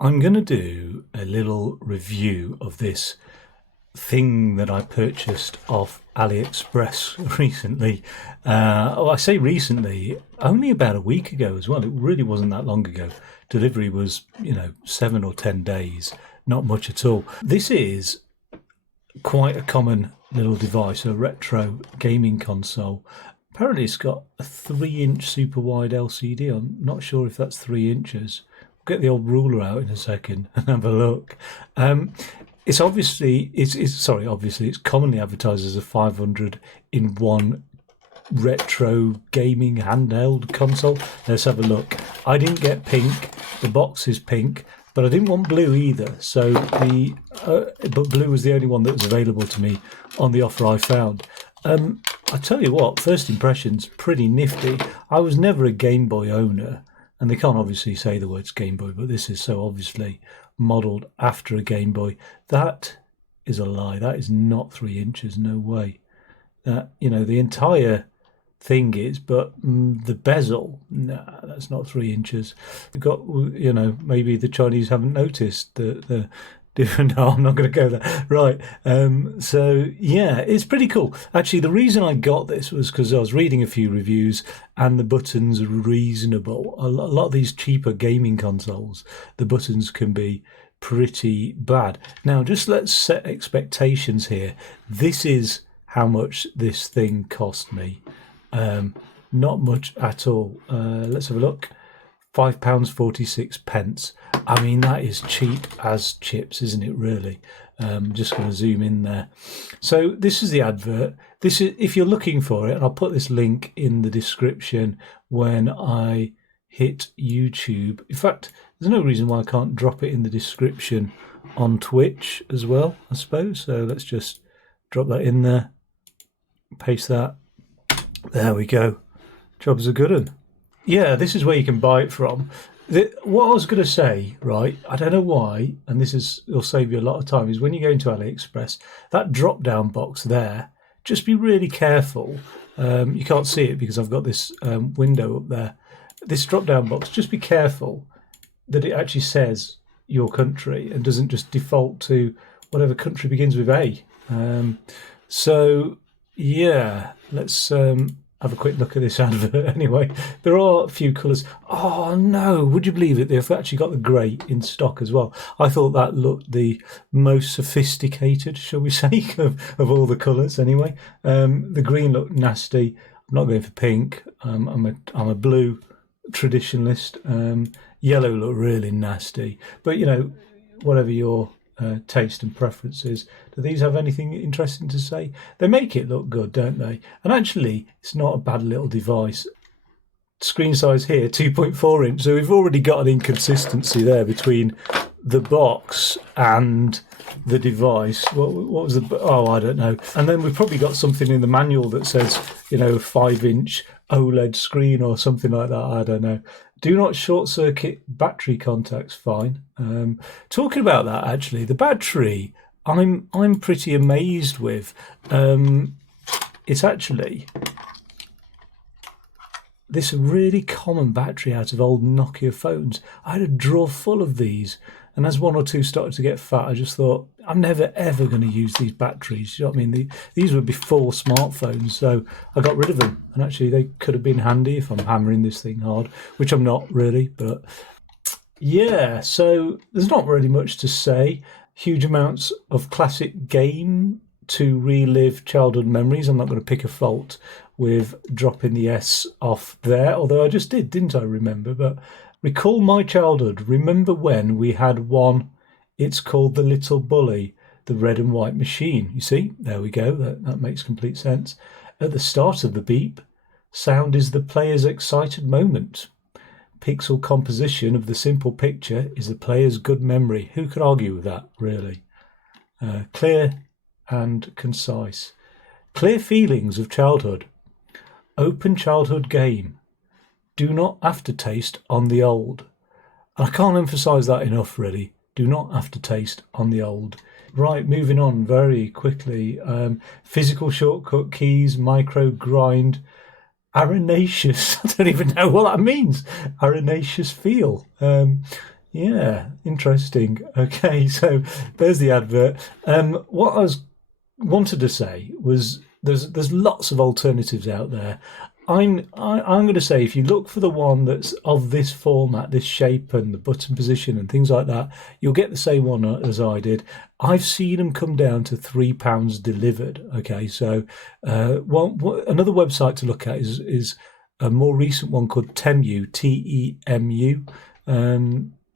I'm going to do a little review of this thing that I purchased off AliExpress recently. I say recently, only about a week ago as well. It really wasn't that long ago. Delivery was, 7 or 10 days, not much at all. This is quite a common little device, a retro gaming console. Apparently it's got a 3-inch super wide LCD. I'm not sure if that's 3 inches. Get the old ruler out in a second and have a look. It's commonly advertised as a 500 in one retro gaming handheld console. Let's have a look. I didn't get pink. The box is pink, but I didn't want blue either. So but blue was the only one that was available to me on the offer I found. I tell you what, first impressions, pretty nifty. I was never a Game Boy owner. And they can't obviously say the words Game Boy, but this is so obviously modelled after a Game Boy. That is a lie. That is not 3 inches. No way. The entire thing is, but the bezel, nah, that's not 3 inches. We've got, maybe the Chinese haven't noticed the different. No, I'm not going to go there. Right. So yeah, it's pretty cool. Actually, the reason I got this was because I was reading a few reviews and the buttons are reasonable. A lot of these cheaper gaming consoles, the buttons can be pretty bad. Now, just let's set expectations here. This is how much this thing cost me. Not much at all. Let's have a look. £5.46. I mean, that is cheap as chips, isn't it, really? Just going to zoom in there. So this is the advert. This is, if you're looking for it, and I'll put this link in the description when I hit YouTube. In fact, there's no reason why I can't drop it in the description on Twitch as well, I suppose. So let's just drop that in there. Paste that. There we go. Job's a good one. Yeah, this is where you can buy it from. What I was going to say, right, I don't know why, and will save you a lot of time, is when you go into AliExpress, that drop-down box there, just be really careful. You can't see it because I've got this window up there. This drop-down box, just be careful that it actually says your country and doesn't just default to whatever country begins with A. So, yeah, let's have a quick look at this advert anyway. There are a few colours. Oh no, would you believe it? They've actually got the grey in stock as well. I thought that looked the most sophisticated, shall we say, of all the colours anyway. The green looked nasty. I'm not going for pink. I'm a blue traditionalist. Yellow looked really nasty. But whatever your taste and preferences. Do these have anything interesting to say? They make it look good, don't they? And actually, it's not a bad little device. Screen size here, 2.4 inch. So we've already got an inconsistency there between the box and the device. What was the? Oh, I don't know. And then we've probably got something in the manual that says, 5-inch OLED screen or something like that. I don't know. Do not short circuit battery contacts. Fine. Talking about that, actually, the battery, I'm pretty amazed with. It's actually this really common battery out of old Nokia phones. I had a drawer full of these, and as one or two started to get fat, I just thought, I'm never ever going to use these batteries. You know what I mean? These were before smartphones, so I got rid of them. And actually, they could have been handy if I'm hammering this thing hard, which I'm not really. But yeah, so there's not really much to say. Huge amounts of classic game to relive childhood memories. I'm not going to pick a fault with dropping the S off there, although I just did, didn't I? Remember, but recall my childhood. Remember when we had one? It's called the Little Bully, the red and white machine. You see, there we go. That makes complete sense. At the start of the beep, sound is the player's excited moment. Pixel composition of the simple picture is the player's good memory. Who could argue with that, really? Clear and concise. Clear feelings of childhood. Open childhood game. Do not aftertaste on the old. I can't emphasise that enough, really. Do not aftertaste on the old. Right, moving on very quickly. Physical shortcut keys, micro grind, arenaceous. I don't even know what that means. Arenaceous feel. Yeah, interesting. Okay, so there's the advert. What I wanted to say was there's lots of alternatives out there. I'm going to say if you look for the one that's of this format, this shape and the button position and things like that, you'll get the same one as I did. I've seen them come down to £3 delivered. Okay, so another website to look at is a more recent one called Temu, Temu.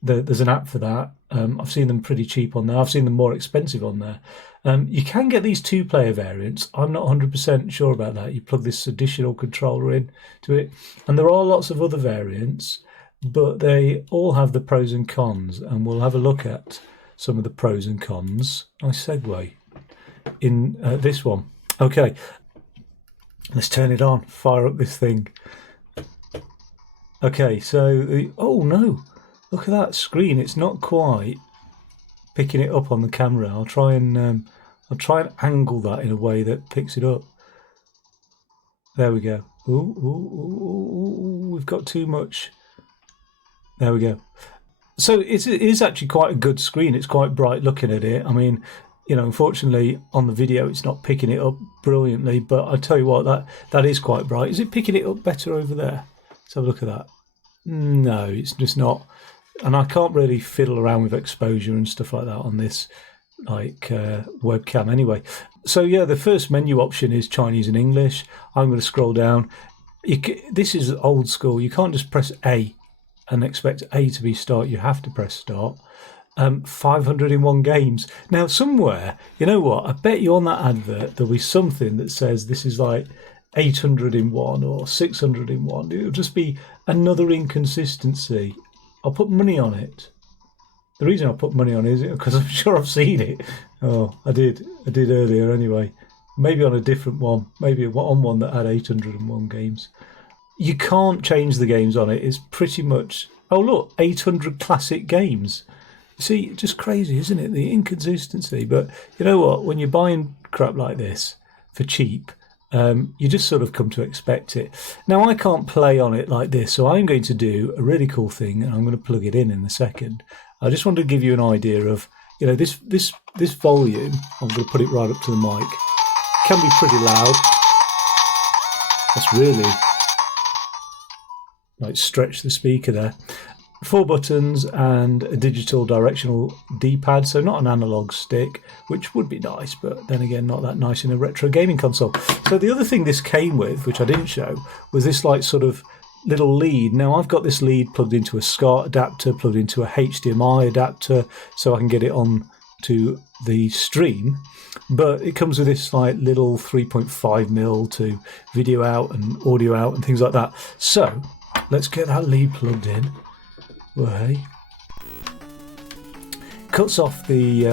There's an app for that. I've seen them pretty cheap on there. I've seen them more expensive on there. You can get these two-player variants. I'm not 100% sure about that. You plug this additional controller in to it. And there are lots of other variants, but they all have the pros and cons. And we'll have a look at some of the pros and cons. Nice segue in this one. Okay, let's turn it on. Fire up this thing. Okay, so... oh, no. Look at that screen. It's not quite picking it up on the camera. I'll try and angle that in a way that picks it up. There we go. Ooh, we've got too much. There we go. So it is actually quite a good screen. It's quite bright looking at it. I mean, you know, unfortunately on the video it's not picking it up brilliantly, but I tell you what, that is quite bright. Is it picking it up better over there? Let's have a look at that. No, it's just not. And I can't really fiddle around with exposure and stuff like that on this webcam anyway. So yeah, the first menu option is Chinese and English. I'm going to scroll down. This is old school. You can't just press A and expect A to be start. You have to press start. 501 games. Now somewhere, you know what? I bet you on that advert there'll be something that says this is like 800 in one or 600 in one. It'll just be another inconsistency. I'll put money on it. The reason I put money on it is because I'm sure I've seen it. Oh, I did earlier anyway. Maybe on a different one. Maybe on one that had 801 games. You can't change the games on it. It's pretty much... oh, look, 800 classic games. See, just crazy, isn't it? The inconsistency. But you know what? When you're buying crap like this for cheap, you just sort of come to expect it. Now, I can't play on it like this, so I'm going to do a really cool thing, and I'm going to plug it in a second. I just wanted to give you an idea of, you know, this volume. I'm going to put it right up to the mic. Can be pretty loud. That's really like stretch the speaker there. 4 buttons and a digital directional D-pad, so not an analog stick, which would be nice, but then again not that nice in a retro gaming console. So the other thing this came with, which I didn't show, was this like sort of little lead. Now I've got this lead plugged into a SCART adapter, plugged into a HDMI adapter, so I can get it on to the stream, but it comes with this like little 3.5mm to video out and audio out and things like that. So let's get that lead plugged in. Way. Cuts off the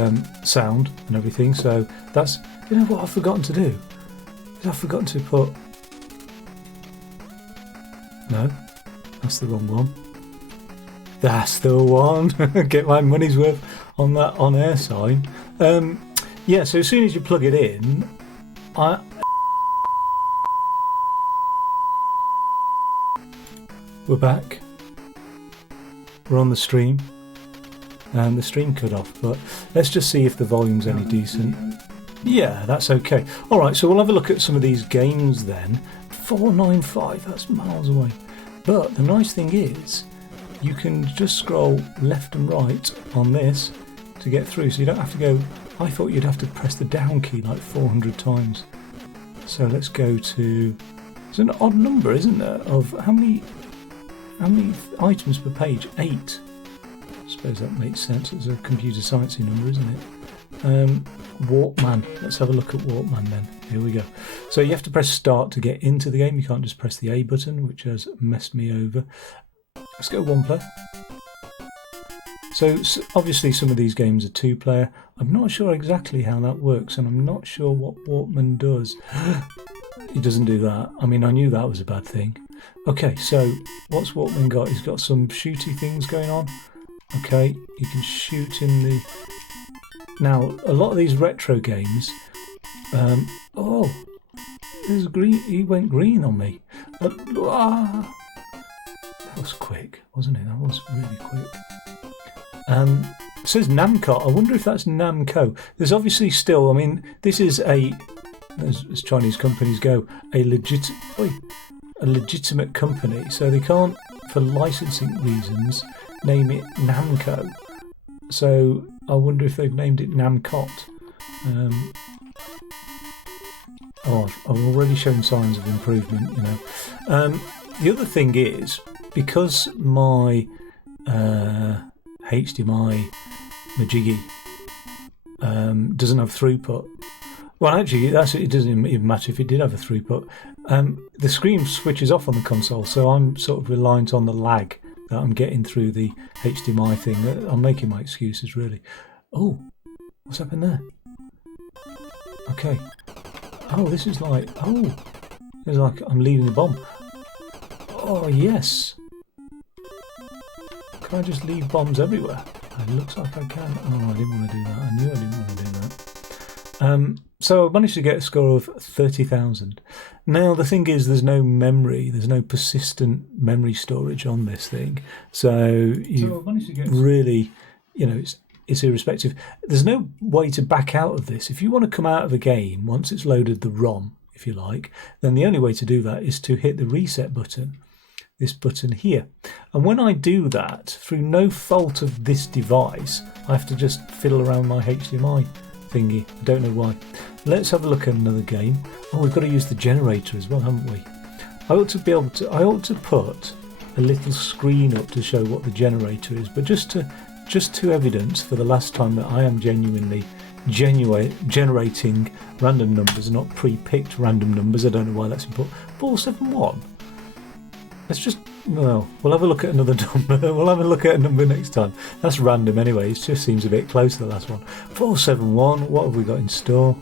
sound and everything, so that's, you know what I've forgotten to do? I've forgotten to put... no, that's the wrong one. That's the one. Get my money's worth on that on-air sign. Yeah, so as soon as you plug it in, we're back. We're on the stream, and the stream cut off, but let's just see if the volume's any decent. Yeah, that's okay. All right, so we'll have a look at some of these games then. 495, that's miles away. But the nice thing is, you can just scroll left and right on this to get through, so you don't have to go... I thought you'd have to press the down key like 400 times. So let's go to... it's an odd number, isn't there, of how many items per page? 8. I suppose that makes sense. It's a computer sciencey number, isn't it? Warpman. Let's have a look at Warpman then. Here we go. So you have to press start to get into the game. You can't just press the A button, which has messed me over. Let's go 1-player. So obviously some of these games are 2-player. I'm not sure exactly how that works, and I'm not sure what Warpman does. He doesn't do that. I mean, I knew that was a bad thing. Okay, so what's Warpman got? He's got some shooty things going on. Okay, you can shoot in the... now, a lot of these retro games... oh, there's green. He went green on me. That was quick, wasn't it? That was really quick. It says Namco. I wonder if that's Namco. There's obviously still, I mean, this is as Chinese companies go, a legitimate company, so they can't, for licensing reasons, name it Namco. So I wonder if they've named it Namcot. I've already shown signs of improvement, you know. The other thing is, because my HDMI Majiggy doesn't have throughput. Well, actually, it doesn't even matter if it did have a throughput. The screen switches off on the console, so I'm sort of reliant on the lag that I'm getting through the HDMI thing. I'm making my excuses, really. Oh, what's happened there? Okay. Oh, this is like... Oh, it's like I'm leaving a bomb. Oh, yes. Can I just leave bombs everywhere? It looks like I can. Oh, I didn't want to do that. I knew I didn't want to do that. So I managed to get a score of 30,000. Now the thing is, there's no memory, there's no persistent memory storage on this thing. So you really, you know, it's irrespective. There's no way to back out of this. If you want to come out of a game once it's loaded the ROM, if you like, then the only way to do that is to hit the reset button. This button here. And when I do that, through no fault of this device, I have to just fiddle around my HDMI thingy. I don't know why. Let's have a look at another game. Oh, we've got to use the generator as well, haven't we? I ought to put a little screen up to show what the generator is, but just to evidence for the last time that I am genuinely generating random numbers, not pre-picked random numbers. I don't know why that's important. 471. Let's just, well, we'll have a look at another number. We'll have a look at a number next time. That's random anyway. It just seems a bit close to the last one. 471. What have we got in store?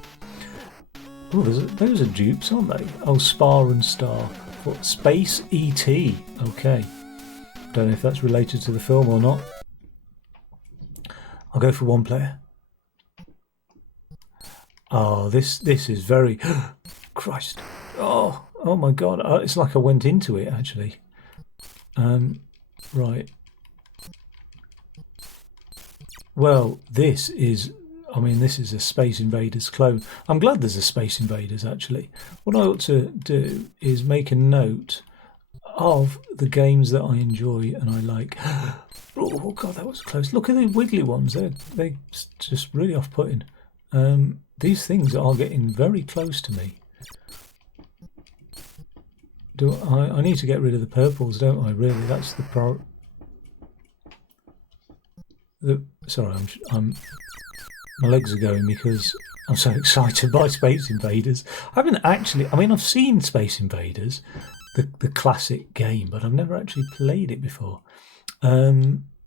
Oh, those are dupes, aren't they? Oh, Spar and Star. What? Space E.T. Okay. Don't know if that's related to the film or not. I'll go for one player. Oh, this is very... Christ. Oh my God, it's like I went into it, actually. Right. Well, this is a Space Invaders clone. I'm glad there's a Space Invaders, actually. What I ought to do is make a note of the games that I enjoy and I like. Oh God, that was close. Look at the wiggly ones. They're just really off-putting. These things are getting very close to me. I need to get rid of the purples, don't I? Really, that's the sorry, my legs are going because I'm so excited by Space Invaders. I haven't actually. I mean, I've seen Space Invaders, the classic game, but I've never actually played it before,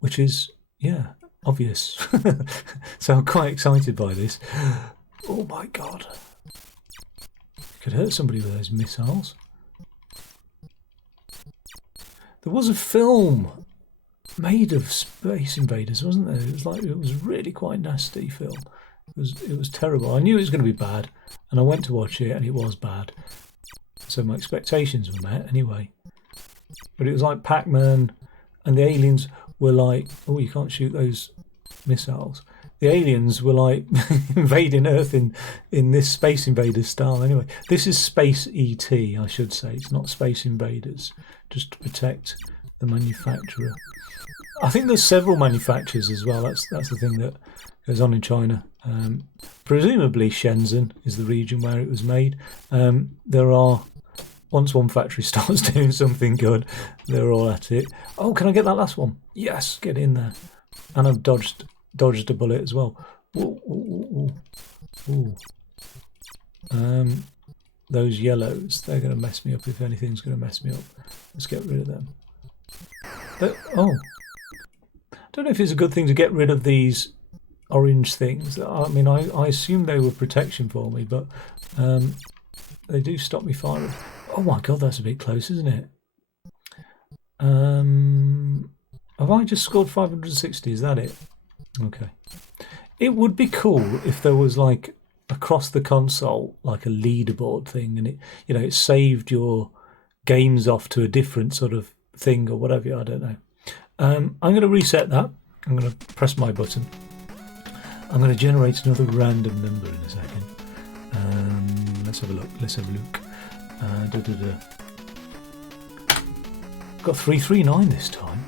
which is obvious. So I'm quite excited by this. Oh my God! Could hurt somebody with those missiles. There was a film made of Space Invaders, wasn't there? It was really quite nasty film. It was terrible. I knew it was going to be bad, and I went to watch it, and it was bad. So my expectations were met anyway. But it was like Pac-Man, and the aliens were like, oh, you can't shoot those missiles. The aliens were like invading Earth in this Space Invaders style. Anyway, this is Space E.T. I should say. It's not Space Invaders, just to protect the manufacturer. I think there's several manufacturers as well. That's the thing that goes on in China. Presumably Shenzhen is the region where it was made. There are, once one factory starts doing something good, they're all at it. Oh, can I get that last one? Yes, get in there. And I've dodged a bullet as well. Ooh, ooh, ooh, ooh. Those yellows, they're going to mess me up if anything's going to mess me up. Let's get rid of them. Oh. I don't know if it's a good thing to get rid of these orange things. I mean, I assume they were protection for me, but they do stop me firing. Oh my God, that's a bit close, isn't it? Have I just scored 560? Is that it? Okay. It would be cool if there was like across the console like a leaderboard thing, and it saved your games off to a different sort of thing or whatever. I don't know. I'm going to reset that. I'm going to press my button. I'm going to generate another random number in a second. Let's have a look. Got 339 this time.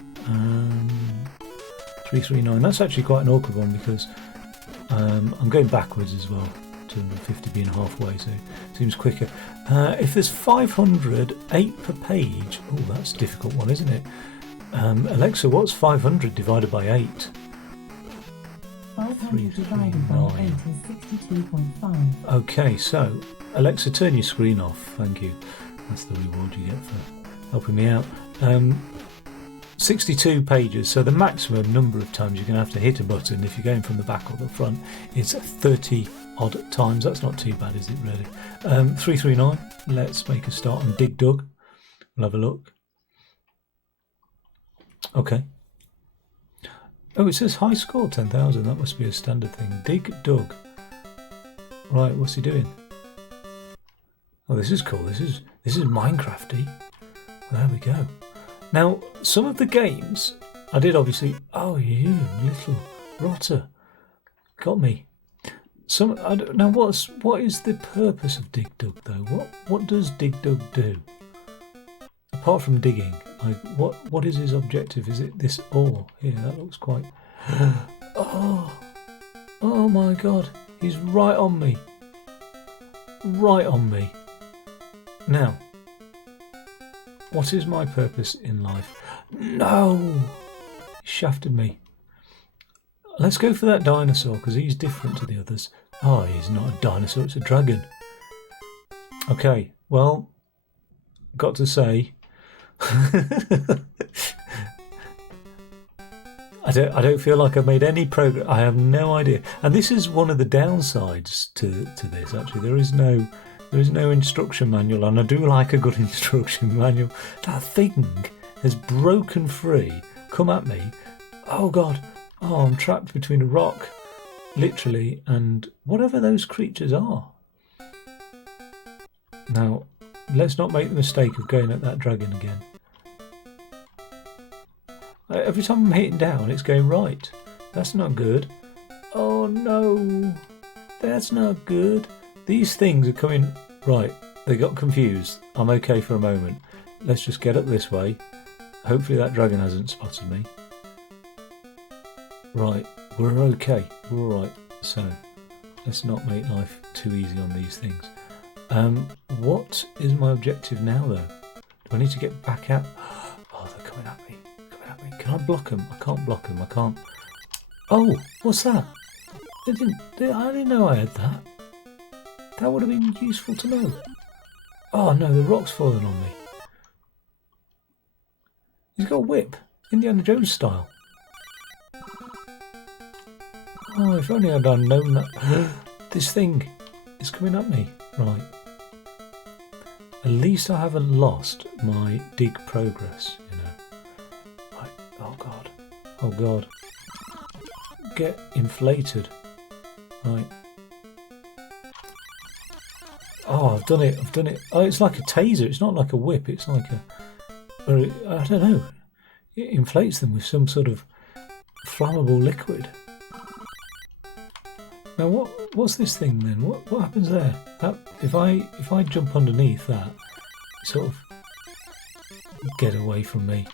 339. That's actually quite an awkward one because I'm going backwards as well. 250 being halfway, so it seems quicker. If there's 500, 8 per page. Oh, that's a difficult one, isn't it? Alexa, what's 500 divided by 8? 500 divided by 8 is 62.5. Okay, so Alexa, turn your screen off. Thank you. That's the reward you get for helping me out. 62 pages, so the maximum number of times you're going to have to hit a button if you're going from the back or the front is 30 odd times. That's not too bad, is it really? 339. Let's make a start on Dig Dug. We'll have a look. Okay. Oh, it says high score 10,000. That must be a standard thing. Dig Dug. Right, what's he doing? Oh, this is cool. This is Minecrafty. There we go. Now, some of the games I did obviously. Oh, you little rotter, got me. I don't know what is the purpose of Dig Dug though? What does Dig Dug do apart from digging? Like what is his objective? Is it this ore here? That looks quite. Oh my God! He's right on me. Right on me. Now, what is my purpose in life? No! He shafted me. Let's go for that dinosaur because he's different to the others. Oh, he's not a dinosaur, it's a dragon. Okay, well, got to say, I don't feel like I've made any progress. I have no idea. And this is one of the downsides to this, actually. There is no instruction manual, and I do like a good instruction manual. That thing has broken free, come at me. Oh God, oh, I'm trapped between a rock, literally, and whatever those creatures are. Now, let's not make the mistake of going at that dragon again. Every time I'm hitting down, it's going right. That's not good. Oh no, that's not good. These things are coming. Right, they got confused. I'm okay for a moment. Let's just get up this way. Hopefully that dragon hasn't spotted me. Right, we're okay. We're alright. So, let's not make life too easy on these things. What is my objective now though? Do I need to get back out? Oh, they're coming at me. Can I block them? I can't block them. I can't. Oh, what's that? I didn't know I had that. That would have been useful to know. Oh no, the rock's fallen on me. He's got a whip, Indiana Jones style. Oh, if only I'd known that. This thing is coming at me. Right. At least I haven't lost my dig progress, you know. Right. Oh God. Oh God. Get inflated. Right. Oh, I've done it. Oh, it's like a taser. It's not like a whip. It's like I don't know. It inflates them with some sort of flammable liquid. Now, what's this thing then? What happens there? That if I jump underneath that, sort of get away from me,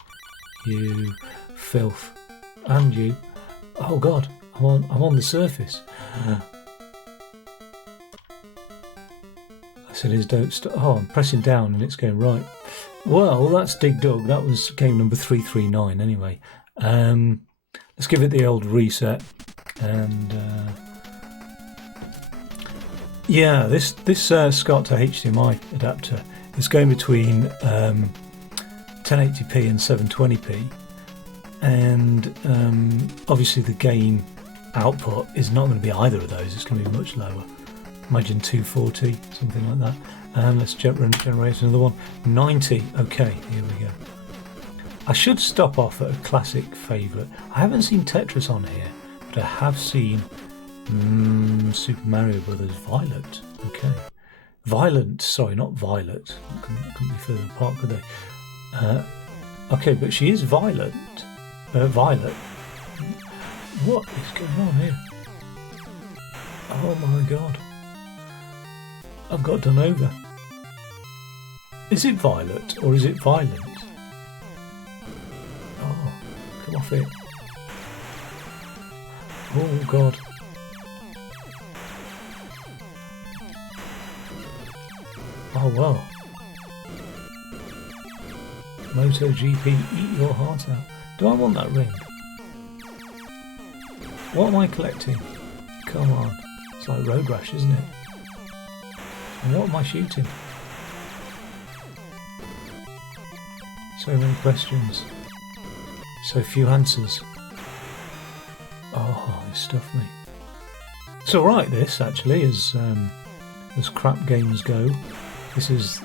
you filth, and you. Oh God, I'm on the surface. I said is don't stop. Oh, I'm pressing down and it's going right. Well, that's Dig Dug. That was game number 339 anyway. Let's give it the old reset. And yeah, this SCART to HDMI adapter is going between 1080p and 720p. And obviously the gain output is not going to be either of those. It's going to be much lower. Imagine 240, something like that. And let's generate another one. 90. Okay, here we go. I should stop off at a classic favourite. I haven't seen Tetris on here, but I have seen Super Mario Brothers Violet. Okay. Violent, sorry, not Violet. Couldn't be further apart, could they? Okay, but she is Violet. Violet. What is going on here? Oh my god. I've got done over. Is it violet or is it violent? Oh, come off it. Oh god. Oh well. MotoGP, eat your heart out. Do I want that ring? What am I collecting? Come on. It's like Road Rash, isn't it? And what am I shooting? So many questions. So few answers. Oh, it stuffed me. It's alright this, actually, as crap games go. This is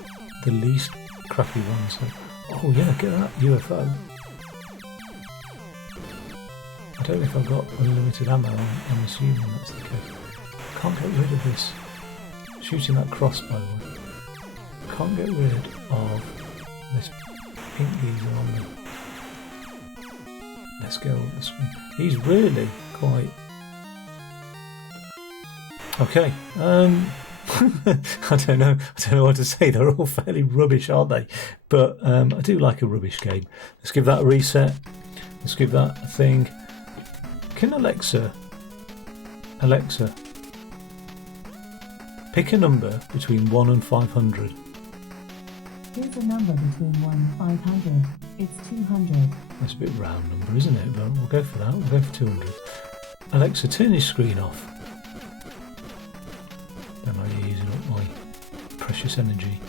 the least crappy one, so... Oh yeah, get that UFO. I don't know if I've got unlimited ammo, I'm assuming that's the case. Can't get rid of this. Shooting that crossbow. Can't get rid of this pink geezer on me. Let's go on the screen. He's really quite... Okay, I don't know what to say. They're all fairly rubbish, aren't they? But I do like a rubbish game. Let's give that a reset. Let's give that a thing. Can Alexa, pick a number between 1 and 500. Here's a number between 1 and 500. It's 200. That's a bit round number, isn't it? But we'll go for that. We'll go for 200. Alexa, turn your screen off. Am I using up my precious energy?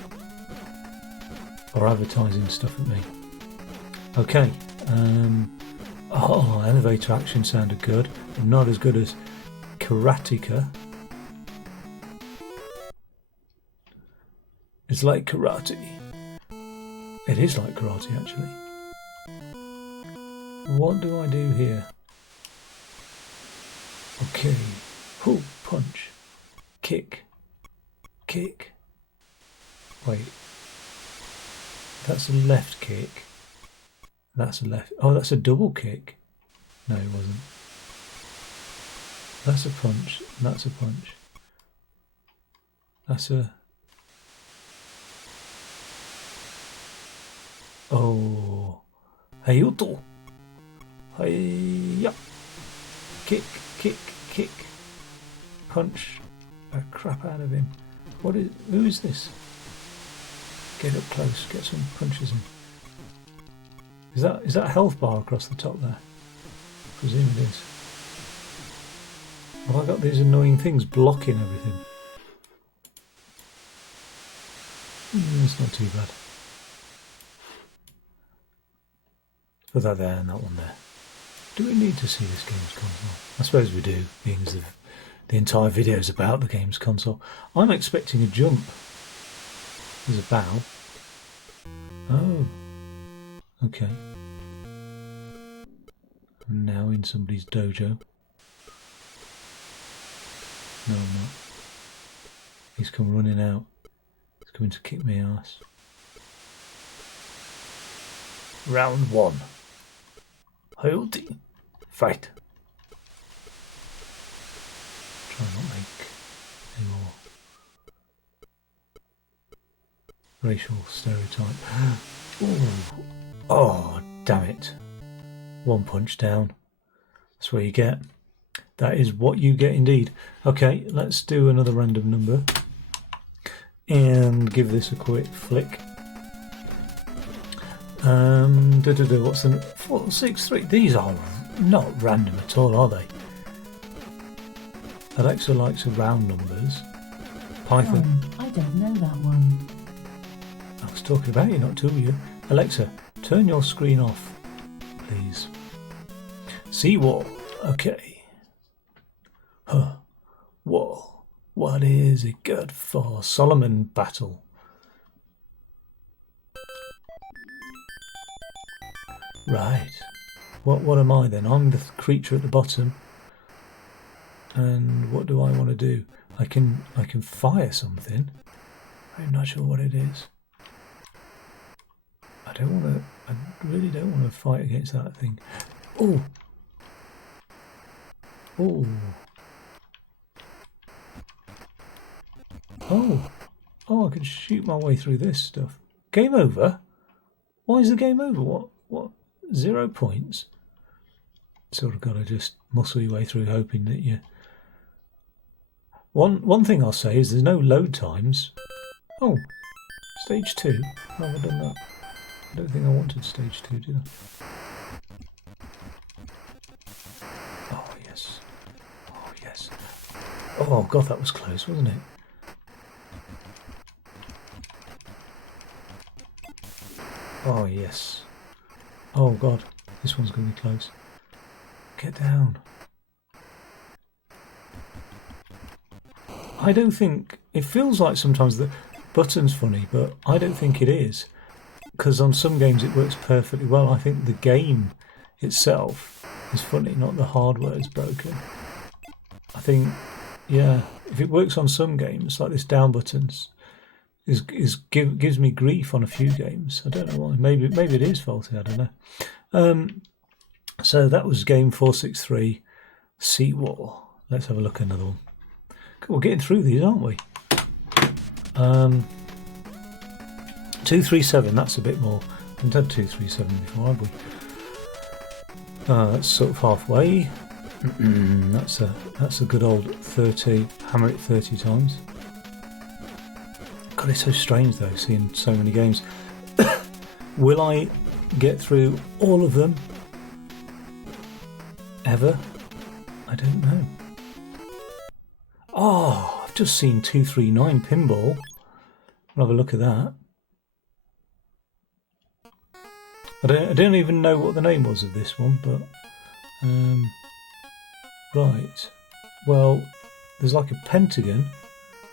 Or advertising stuff at me? Okay. Oh, elevator action sounded good. Not as good as Karateka. It's like karate. It is like karate, actually. What do I do here? Okay. Pull, punch. Kick. Kick. Wait. That's a left kick. That's a left. Oh, that's a double kick. No, it wasn't. That's a punch. That's a punch. That's a... Oh. Hey, Uto. Hey, yeah. Kick, kick, kick. Punch the crap out of him. What is... Who is this? Get up close. Get some punches in. Is that a health bar across the top there? I presume it is. Have I got these annoying things blocking everything? It's not too bad. Put that there and that one there. Do we need to see this games console? I suppose we do, being as the entire video is about the games console. I'm expecting a jump. There's a bow. Oh. Okay. I'm now in somebody's dojo. No, I'm not. He's come running out. He's coming to kick me ass. Round 1. Holding. Fight. Try not make any more racial stereotype. Ooh. Oh, damn it. 1 punch down. That's what you get. That is what you get indeed. Okay, let's do another random number and give this a quick flick. What's the 4, 6, 3? These are not random at all, are they? Alexa likes round numbers. Python. I don't know that one. I was talking about you, not to you. Alexa, turn your screen off, please. Seawall. Okay. Huh. Wall. What is it good for? Solomon battle. Right. What am I then? I'm the creature at the bottom. And what do I want to do? I can fire something. I'm not sure what it is. I really don't want to fight against that thing. Oh. Oh. Oh. Oh, I can shoot my way through this stuff. Game over? Why is the game over? What? 0 points? Sort of got to just muscle your way through, hoping that you... One thing I'll say is there's no load times. Oh, stage 2. How have I done that? I don't think I wanted stage 2, did I? Oh, yes. Oh, yes. Oh, God, that was close, wasn't it? Oh, yes. Oh, God, this one's going to be close. Get down. I don't think... It feels like sometimes the button's funny, but I don't think it is. Because on some games it works perfectly well. I think the game itself is funny, not the hardware is broken. I think, yeah, if it works on some games, like this down buttons, gives me grief on a few games. I don't know why. Maybe it is faulty, I don't know. So that was game 463, Sea War. Let's have a look at another one. We're getting through these, aren't we? 237, that's a bit more. I haven't had 237 before, have we? That's sort of halfway. That's a good old 30. Hammer it 30 times. God, it's so strange though, seeing so many games. Will I get through all of them? Ever? I don't know. Oh, I've just seen 239 Pinball. I'll have a look at that. I don't even know what the name was of this one, but right. Well, there's like a pentagon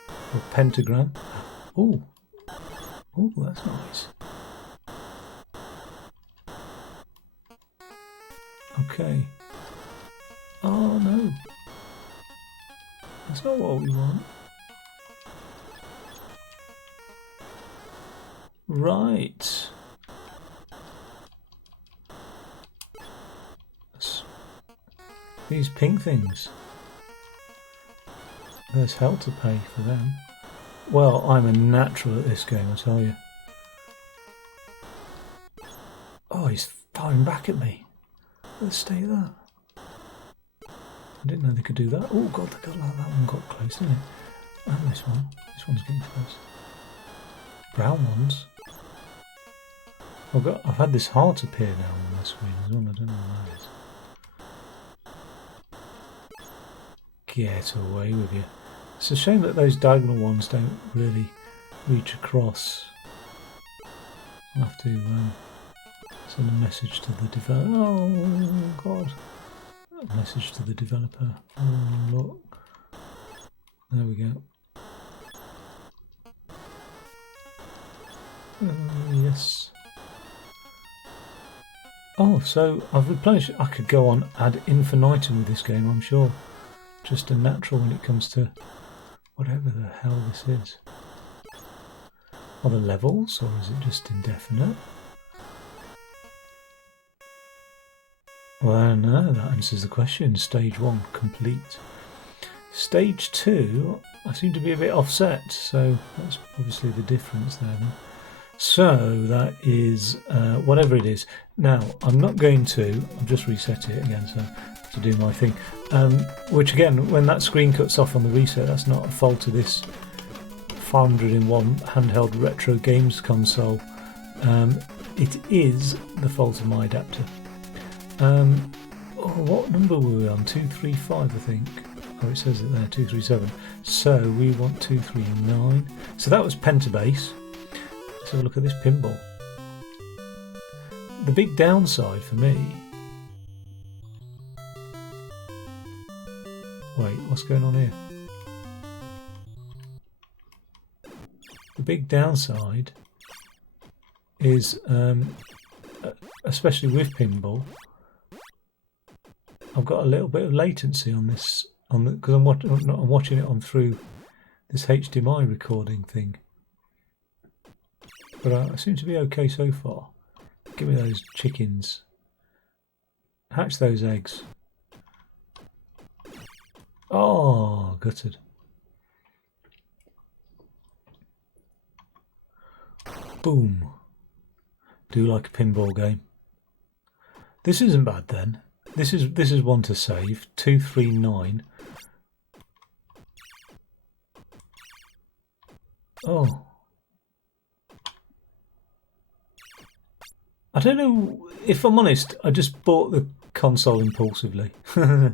or pentagram. Oh, that's nice. Okay. Oh no, that's not what we want. Right. These pink things. There's hell to pay for them. Well, I'm a natural at this game, I tell you. Oh, he's firing back at me. Let's stay there. I didn't know they could do that. Oh God, that one got close, didn't it? And this one. This one's getting close. Brown ones. I've had this heart appear now on my screen as well. I don't know what that is. Get away with you. It's a shame that those diagonal ones don't really reach across. I'll have to send a message to the developer. Oh God. A message to the developer. Oh look. There we go. Yes. Oh, so I've replenished. I could go on ad infinitum with this game, I'm sure. Just a natural when it comes to whatever the hell this is. Are there levels, or is it just indefinite? Well, no, that answers the question. Stage 1 complete. Stage 2, I seem to be a bit offset, so that's obviously the difference there. Then. So that is whatever it is. Now, I'm not going to, I've just reset it again, so to do my thing. Which again, when that screen cuts off on the reset, that's not a fault of this 501 handheld retro games console. It is the fault of my adapter. What number were we on? 235, I think. Oh, it says it there, 237. So we want 239. So that was Penta Base. Let's have a look at this pinball. The big downside for me... Wait, what's going on here? The big downside is, especially with pinball, I've got a little bit of latency on this, because I'm watching it on through this HDMI recording thing. But I seem to be okay so far. Give me those chickens. Hatch those eggs. Oh, gutted. Boom. Do like a pinball game. This isn't bad then. This is one to save. 239. Oh. I don't know, if I'm honest, I just bought the console impulsively. What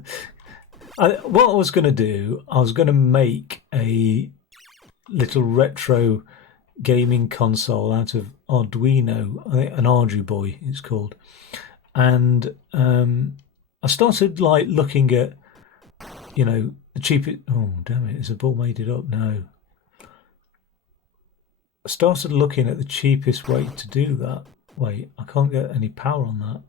I was going to do, I was going to make a little retro gaming console out of Arduino, an Ardu Boy it's called. And I started like looking at, you know, the cheapest. Oh, damn it, has the ball made it up? No. I started looking at the cheapest way to do that. Wait, I can't get any power on that.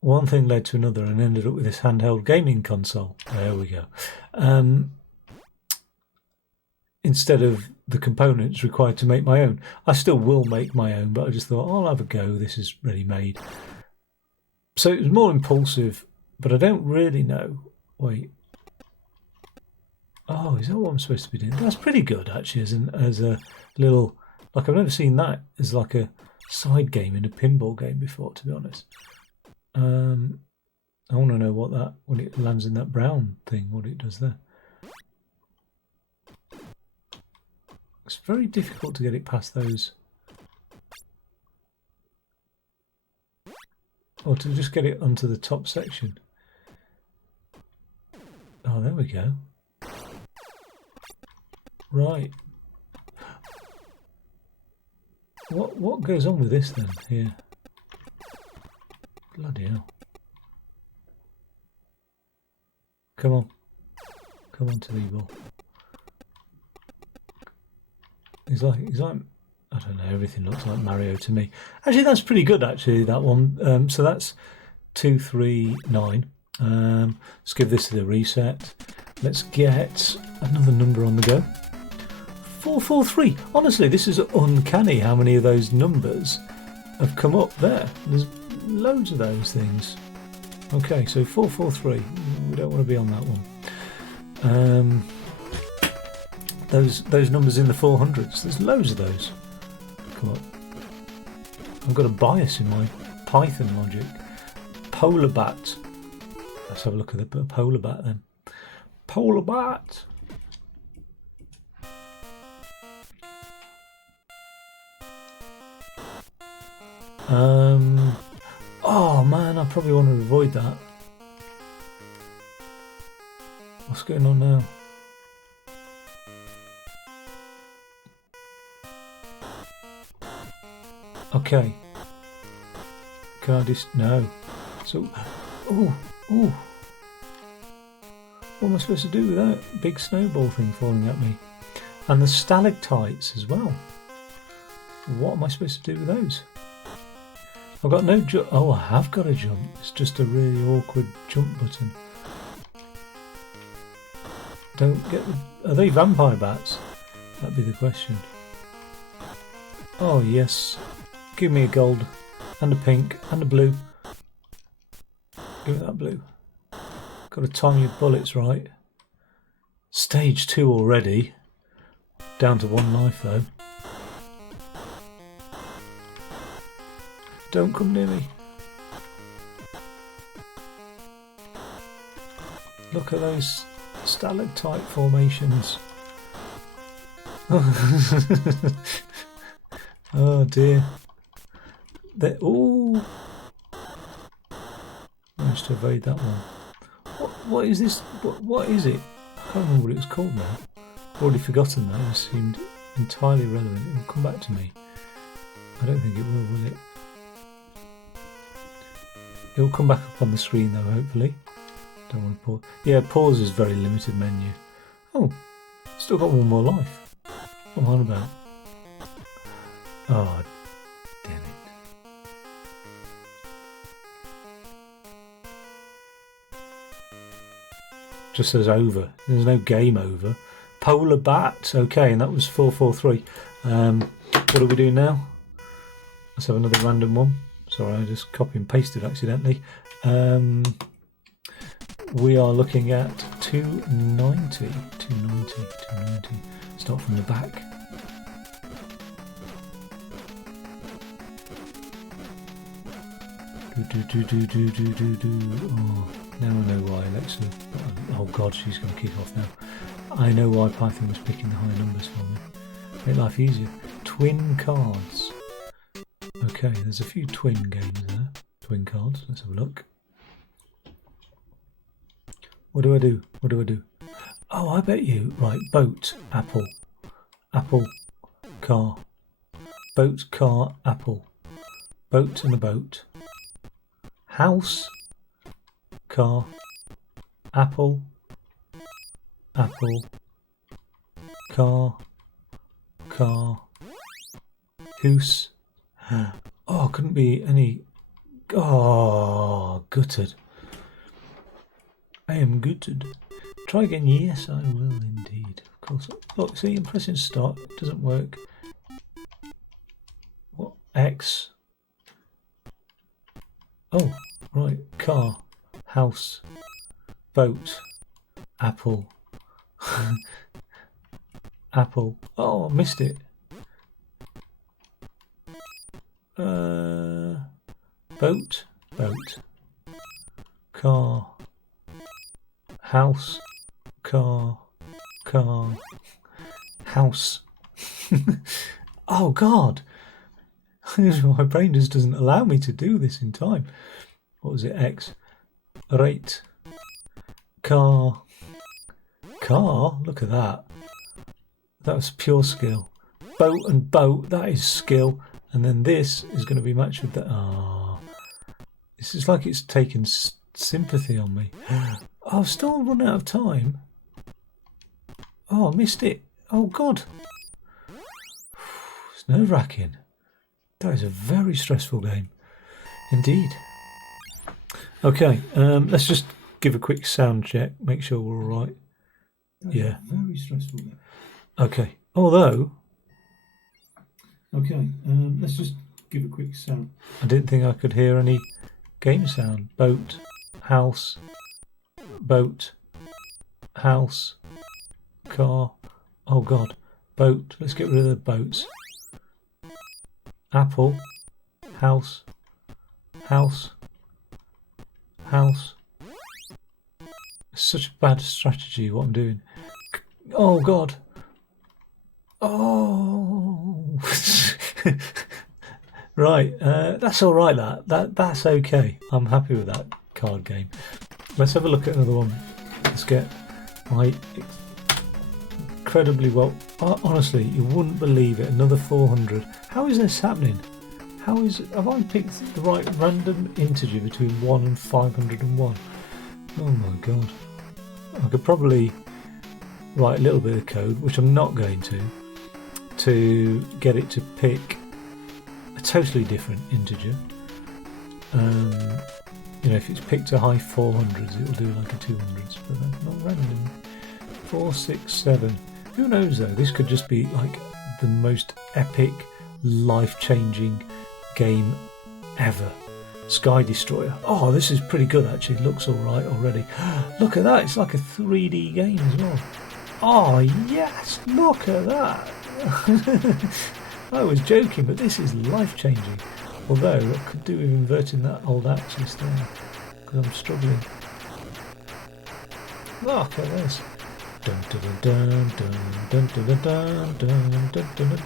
One thing led to another and ended up with this handheld gaming console. There we go. Instead of the components required to make my own. I still will make my own, but I just thought, I'll have a go. This is ready-made. So it was more impulsive, but I don't really know. Wait. Oh, is that what I'm supposed to be doing? That's pretty good, actually, as a little... Like, I've never seen that as like a side game in a pinball game before, to be honest. I want to know what that, when it lands in that brown thing, what it does there. It's very difficult to get it past those. Or to just get it onto the top section. Oh, there we go. Right. What goes on with this then here? Bloody hell. Come on. Come on, T-ball. He's like, I don't know, everything looks like Mario to me. Actually, that's pretty good, actually, that one. So that's 239. Let's give this the reset. Let's get another number on the go. 443. Honestly, this is uncanny how many of those numbers have come up there. There's loads of those things. Okay, so 443. We don't want to be on that one. Those numbers in the 400s. There's loads of those. Come on. I've got a bias in my Python logic. Polar bat. Let's have a look at the polar bat then. Polar bat. Oh man, I probably want to avoid that. What's going on now? Okay. Can I just... No. So... Oh! What am I supposed to do with that big snowball thing falling at me? And the stalactites as well. What am I supposed to do with those? I've got no jump. Oh, I have got a jump. It's just a really awkward jump button. Don't get the... Are they vampire bats? That'd be the question. Oh, yes. Give me a gold. And a pink. And a blue. Give me that blue. Got to time your bullets right. Stage 2 already. Down to 1 life, though. Don't come near me. Look at those stalactite formations. Oh dear. Ooh. Managed to evade that one. What is this? What is it? I can't remember what it was called now. Already forgotten that. It seemed entirely irrelevant. It will come back to me. I don't think it will it? It will come back up on the screen though, hopefully. Don't want to pause. Yeah, pause is very limited menu. Oh, still got one more life. What am I on about? Oh, damn it. Just says over. There's no game over. Polar bat. Okay, and that was 443. What are we doing now? Let's have another random one. Sorry, I just copy and pasted accidentally. We are looking at 290. Start from the back. Oh, now I know why Alexa. Oh God, she's going to kick off now. I know why Python was picking the high numbers for me. Make life easier. Twin cards. Okay, there's a few twin games there. Twin cards. Let's have a look. What do I do? What do I do? Oh, I bet you. Right, boat, apple. Apple, car. Boat, car, apple. Boat and a boat. House, car, apple, apple, car, car, house. Oh, couldn't be any. Oh, gutted. I am gutted. Try again. Yes, I will indeed. Of course. Look, see, I'm pressing start. It doesn't work. What? X. Oh, right. Car, house, boat, apple, apple. Oh, I missed it. Boat, boat, car, house, car, car, house. Oh God. My brain just doesn't allow me to do this in time. What was it? X. Right. Car. Car? Look at that. That was pure skill. Boat and boat, that is skill. And then this is going to be matched with that. Ah. This is like it's taken sympathy on me. Oh, I've still run out of time. Oh, I missed it. Oh, God. It's nerve-wracking. That is a very stressful game. Indeed. Okay, let's just give a quick sound check. Make sure we're all right. Yeah. Very stressful game. Okay. Although... Okay, let's just give a quick sound. I didn't think I could hear any game sound. Boat, house, boat, house, car. Oh God, boat. Let's get rid of the boats. Apple, house, house, house. It's such a bad strategy what I'm doing. Oh God. Oh. Right, that's all right. That's okay. I'm happy with that card game. Let's have a look at another one. Let's get my incredibly well. Honestly, you wouldn't believe it. Another 400. How is this happening? Have I picked the right random integer between 1 and 501? Oh my God. I could probably write a little bit of code, which I'm not going to get it to pick a totally different integer. You know, if it's picked a high 400s, it'll do like a 200s, but that's not random. 467. Who knows though? This could just be like the most epic, life-changing game ever. Sky Destroyer. Oh, this is pretty good actually. Looks all right already. Look at that. It's like a 3D game as well. Oh yes, look at that. I was joking, but this is life-changing. Although I could do with inverting that old axis there, because I'm struggling. Look at this. Dun dun dun dun dun dun dun dun dun dun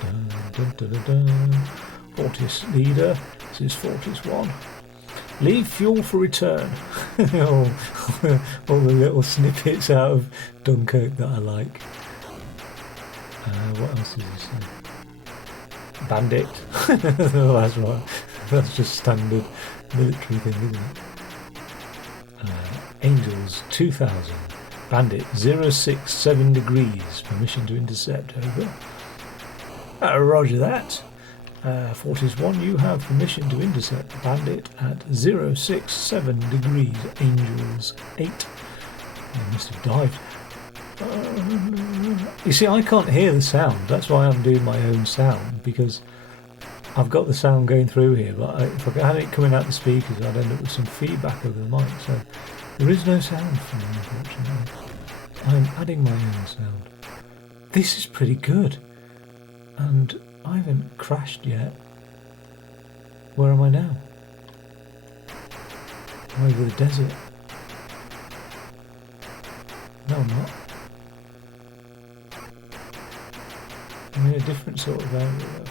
dun dun dun dun. Fortis leader. This is Fortis 1. Leave fuel for return. all the little snippets out of Dunkirk that I like. What else is this? Bandit. Oh, that's right. That's just standard military thing, isn't it? Angels 2000. Bandit 067 degrees. Permission to intercept. Over. Roger that. Fortis 1, you have permission to intercept Bandit at 067 degrees. Angels 8. I must have dived. You see, I can't hear the sound. That's why I'm doing my own sound, because I've got the sound going through here, but if I had it coming out the speakers, I'd end up with some feedback over the mic. So there is no sound from me, unfortunately. I'm adding my own sound. This is pretty good, and I haven't crashed yet. Where am I now? I'm over the desert. No, I'm not. I'm in a different sort of area though.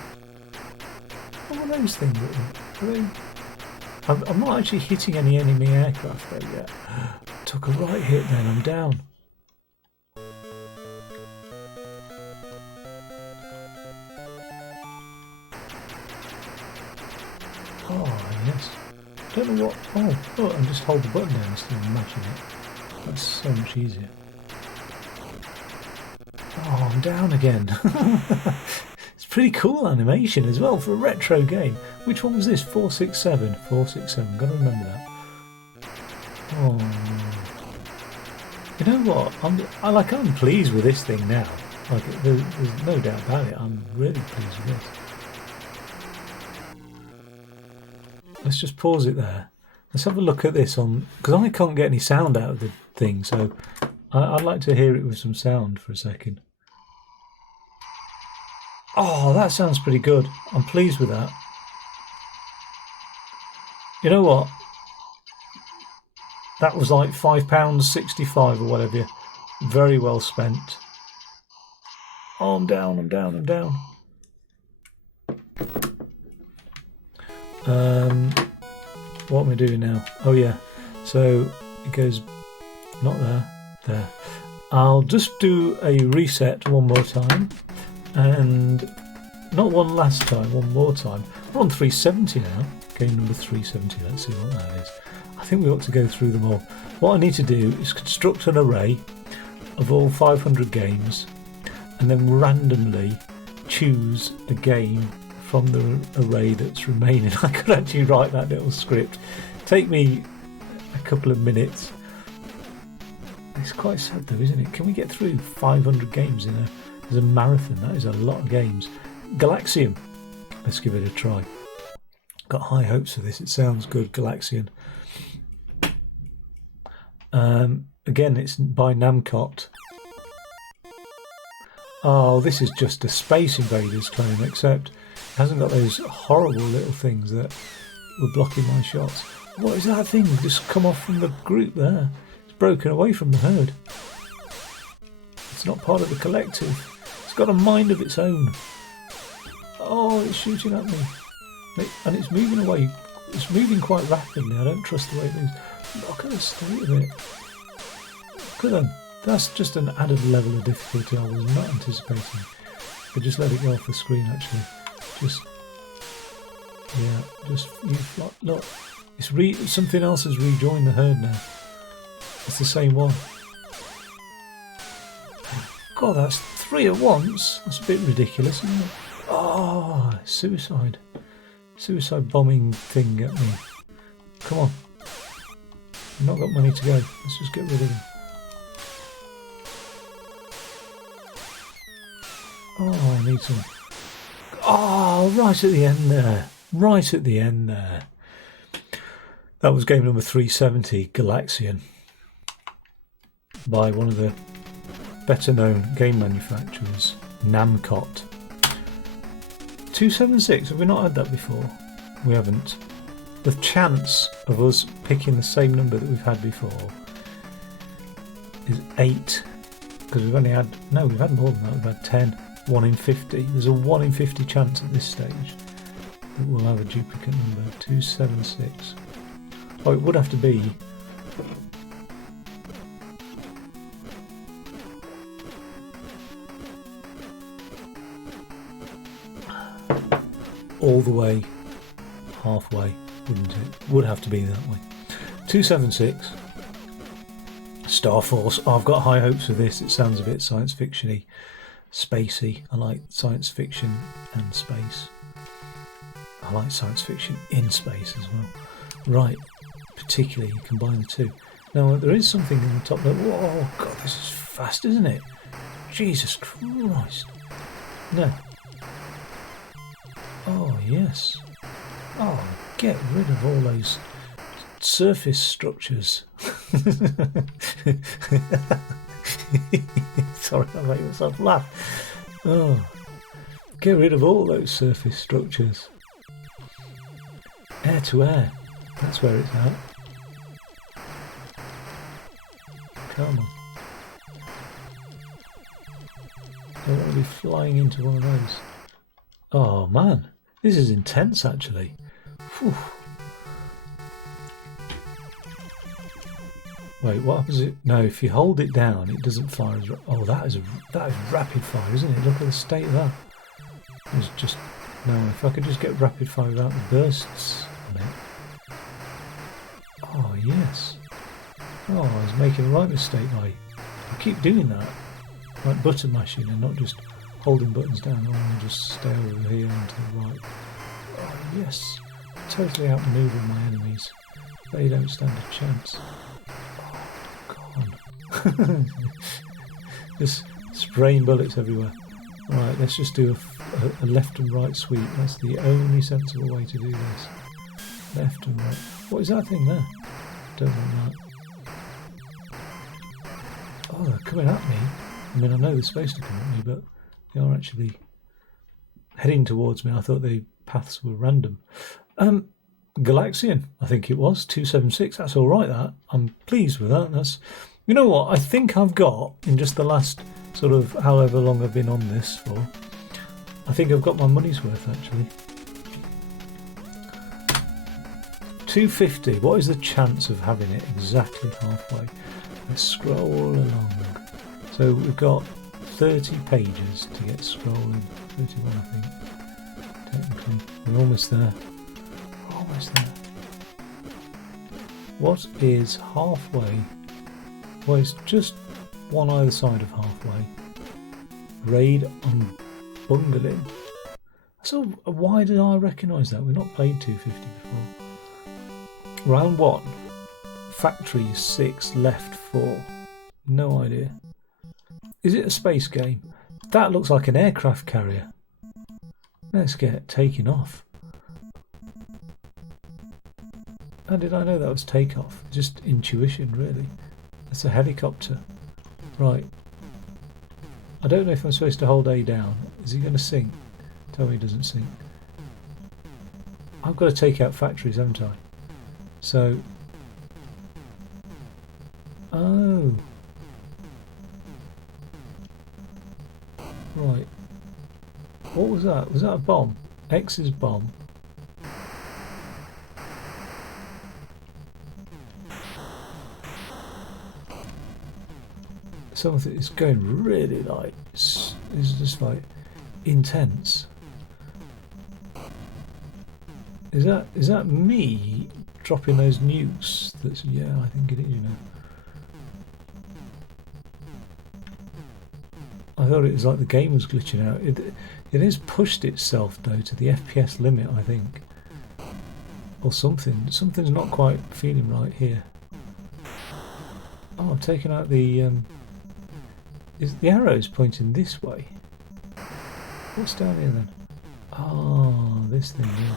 What are those things? I'm not actually hitting any enemy aircraft though yet. Took a right hit then, I'm down. Oh, yes. Don't know what. Oh, and just hold the button down instead of mashing it. That's so much easier. Oh, I'm down again. It's pretty cool animation as well for a retro game. Which one was this? 467. 467. Gotta remember that. Oh. You know what? I'm pleased with this thing now. Like, there's no doubt about it. I'm really pleased with this. Let's just pause it there. Let's have a look at this on, because I can't get any sound out of the thing, so I'd like to hear it with some sound for a second. Oh, that sounds pretty good. I'm pleased with that. You know what? That was like £5.65 or whatever. Very well spent. Oh, I'm down, I'm down, I'm down. What am I doing now? Oh yeah, so it goes not there. I'll just do a reset one more time, and not one last time, one more time. We're on 370 now, game number 370. Let's see what that is. I think we ought to go through them all. What I need to do is construct an array of all 500 games, and then randomly choose a game from the array that's remaining. I could actually write that little script. Take me a couple of minutes. It's quite sad though, isn't it? Can we get through 500 games as a marathon? That is a lot of games. Galaxian. Let's give it a try. Got high hopes for this. It sounds good. Galaxian. Again, it's by Namcot. Oh, this is just a Space Invaders claim, except it hasn't got those horrible little things that were blocking my shots. What is that thing just come off from the group there? It's broken away from the herd. It's not part of the collective. It's got a mind of its own. Oh, it's shooting at me. And it's moving away. It's moving quite rapidly. I don't trust the way it moves. Look at the state of it. Look at them. That's just an added level of difficulty I was not anticipating. I just let it go off the screen actually. Look. It's something else has rejoined the herd now. It's the same one. God, that's 3 at once. That's a bit ridiculous, isn't it? Oh, suicide bombing thing at me. Come on. I've not got money to go. Let's just get rid of him. Oh, I need some. Oh, right at the end there. Right at the end there. That was game number 370, Galaxian, by one of the better known game manufacturers, Namcot. 276, have we not had that before? We haven't. The chance of us picking the same number that we've had before is 8, because we've only had, no, we've had more than that, we've had 10. 1 in 50. There's a 1 in 50 chance at this stage that we'll have a duplicate number. 276. Oh, it would have to be all the way halfway, wouldn't it? Would have to be that way. 276. Star Force. Oh, I've got high hopes for this. It sounds a bit science fiction-y. Spacey. I like science fiction and space. I like science fiction in space as well. Right, particularly you combine the two. Now there is something in the top there. Whoa, God, this is fast, isn't it? Jesus Christ. No. Oh, yes. Oh, get rid of all those surface structures. Sorry, I made myself laugh. Oh, get rid of all those surface structures. Air to air. That's where it's at. Come on. I don't want to be flying into one of those. Oh man, this is intense actually. Whew. Wait, what happens if... No, if you hold it down, it doesn't fire as... Oh, that is rapid fire, isn't it? Look at the state of that. It's just... No, if I could just get rapid fire without the bursts on it. Oh, yes. Oh, I was making a right mistake. I keep doing that. Like button mashing and not just holding buttons down. I want to just stay over here and to the right. Oh, yes. Totally outmaneuvering my enemies. They don't stand a chance. Just spraying bullets everywhere. Right, let's just do a left and right sweep. That's the only sensible way to do this. Left and right. What is that thing there? Don't want that. Oh, they're coming at me. I mean, I know they're supposed to come at me, but they are actually heading towards me. I thought the paths were random. Galaxian, I think it was, 276. That's all right, that. I'm pleased with that. That's... You know what? I think I've got, in just the last sort of however long I've been on this for, I think I've got my money's worth, actually. 250. What is the chance of having it exactly halfway? Let's scroll along. So we've got 30 pages to get scrolling. 31, I think. Technically. We're almost there. Almost there. What is halfway? Well, it's just one either side of halfway. Raid on Bungelin. So why did I recognise that? We've not played 250 before. Round 1. Factory 6, left 4. No idea. Is it a space game? That looks like an aircraft carrier. Let's get taking off. How did I know that was takeoff? Just intuition, really. That's a helicopter. Right. I don't know if I'm supposed to hold A down. Is he going to sink? Tell me he doesn't sink. I've got to take out factories, haven't I? So... Oh. Right. What was that? Was that a bomb? X's bomb. Something is going really like... It's just like intense. Is that me dropping those nukes? That's, yeah, I think it is, you know. I thought it was like the game was glitching out. It has pushed itself though to the FPS limit, I think, or something. Something's not quite feeling right here. Oh, I'm taking out the. Is the arrows pointing this way? What's down here then? Oh, this thing here.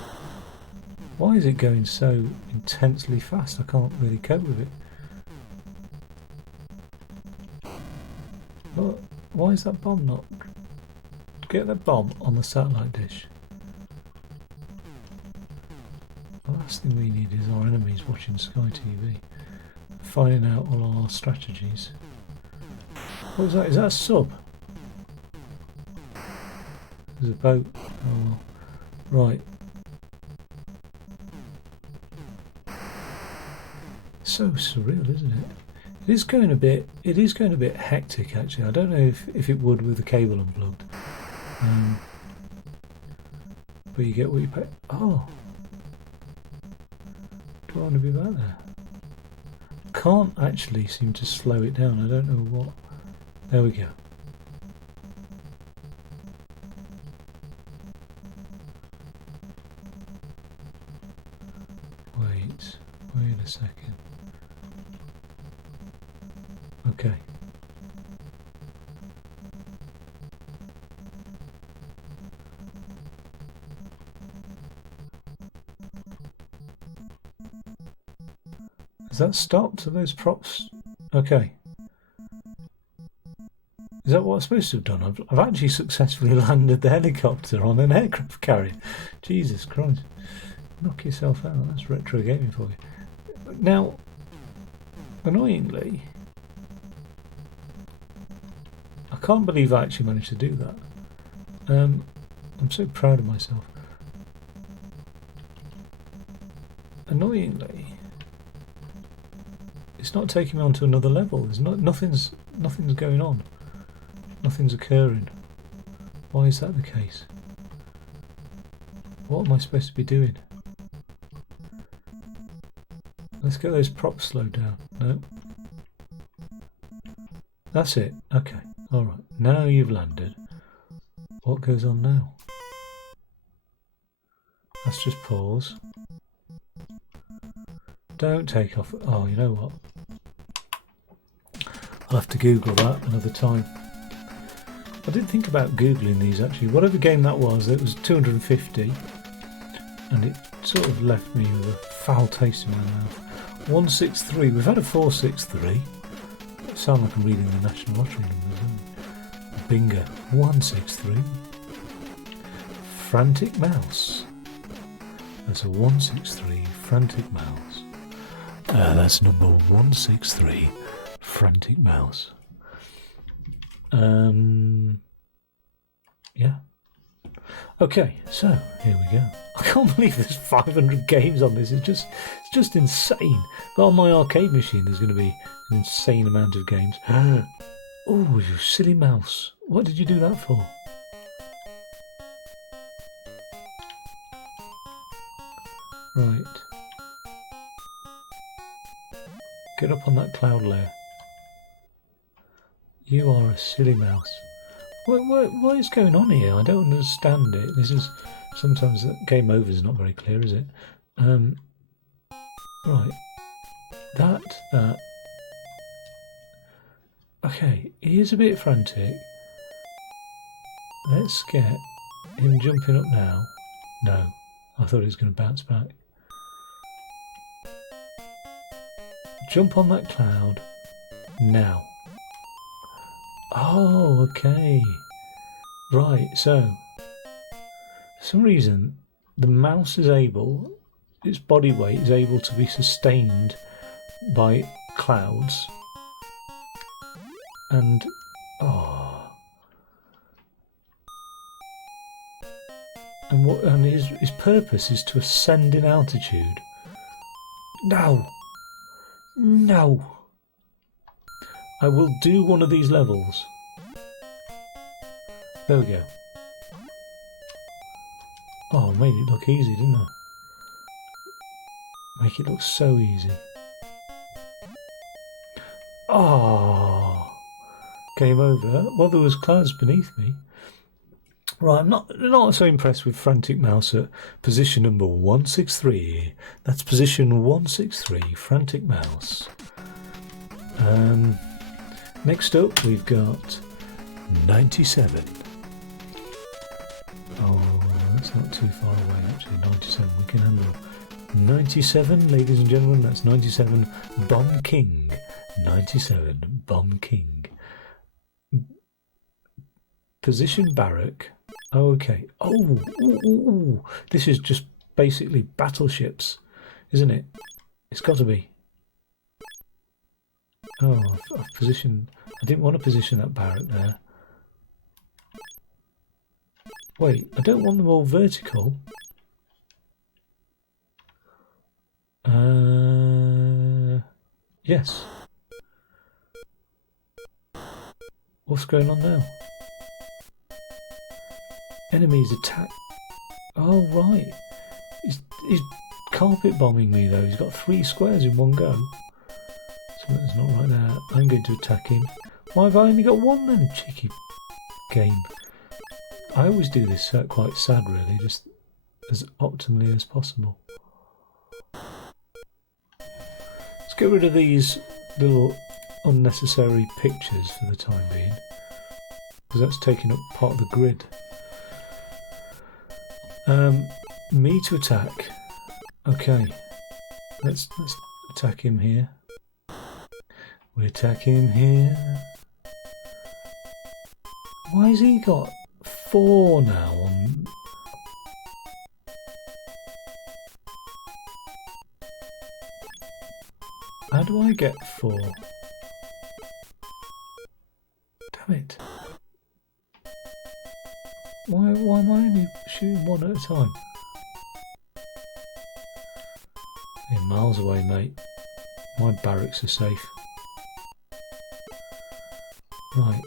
Why is it going so intensely fast? I can't really cope with it. What? Why is that bomb not... Get that bomb on the satellite dish. The last thing we need is our enemies watching Sky TV. Finding out all our strategies. What was that? Is that a sub? There's a boat. Oh well. Right. So surreal, isn't it? It is going a bit hectic actually. I don't know if it would with the cable unplugged. But you get what you pay. Oh. Do I want to be back there? Can't actually seem to slow it down. I don't know what. There we go. Wait a second. Okay. Has that stopped? Are those props? Okay. Is that what I'm supposed to have done? I've actually successfully landed the helicopter on an aircraft carrier. Jesus Christ. Knock yourself out. That's retro gaming for you. Now, annoyingly, I can't believe I actually managed to do that. I'm so proud of myself. Annoyingly, it's not taking me on to another level. There's nothing's going on. Nothing's occurring. Why is that the case? What am I supposed to be doing? Let's get those props slowed down. No. That's it. Okay. Alright. Now you've landed. What goes on now? Let's just pause. Don't take off. Oh, you know what? I'll have to Google that another time. I did think about Googling these actually. Whatever game that was, it was 250. And it sort of left me with a foul taste in my mouth. 163. We've had a 463. It sounds like I'm reading the National Lottery numbers. Bingo. 163. Frantic Mouse. That's a 163 Frantic Mouse. That's number 163 Frantic Mouse. Yeah. Okay, so here we go. I can't believe there's 500 games on this. It's just insane. But on my arcade machine, there's going to be an insane amount of games. Oh, you silly mouse! What did you do that for? Right. Get up on that cloud layer. You are a silly mouse. What is going on here? I don't understand it. This is sometimes the game over is not very clear, is it? Right. That. Okay, he is a bit frantic. Let's get him jumping up now. No, I thought he was going to bounce back. Jump on that cloud now. Oh, okay. Right, so for some reason the mouse is able, its body weight is able to be sustained by clouds. And and his purpose is to ascend in altitude. No. I will do one of these levels. There we go. Oh, I made it look easy, didn't I? Make it look so easy. Oh, game over. Well, there was clouds beneath me. Right, I'm not so impressed with Frantic Mouse at position number 163. That's position 163, Frantic Mouse. Next up, we've got 97. Oh, that's not too far away, actually. 97, we can handle. 97, ladies and gentlemen, that's 97, Bomb King. 97, Bomb King. Position Barrack. Oh, okay. Oh, this is just basically battleships, isn't it? It's got to be. Oh, I've positioned. I didn't want to position that barrack there. Wait, I don't want them all vertical. Yes. What's going on now? Enemies attack. Oh, right. He's carpet bombing me, though. He's got 3 squares in one go. Something's not right there. I'm going to attack him. Why have I only got one then? Cheeky game. I always do this quite sad, really, just as optimally as possible. Let's get rid of these little unnecessary pictures for the time being, because that's taking up part of the grid. Me to attack. Okay. Let's Attack him here. We attack him here. Why has he got 4 now on? How do I get 4? Damn it. Why am I only shooting 1 at a time? You're miles away, mate. My barracks are safe. Right.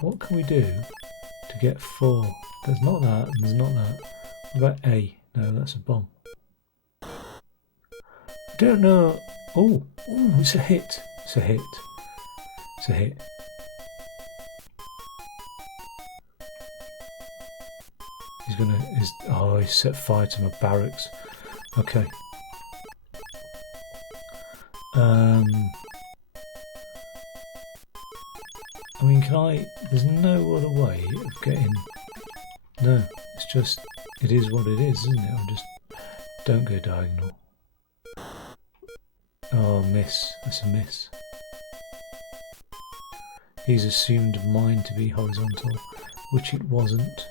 What can we do to get 4? There's not that, and there's not that. What about A? No, that's a bomb. I don't know. Oh, it's a hit. It's a hit. It's a hit. He's set fire to my barracks. Okay. I mean, there's no other way of getting... No, it's just, it is what it is, isn't it? I'll just, don't go diagonal. Oh, miss. That's a miss. He's assumed mine to be horizontal, which it wasn't.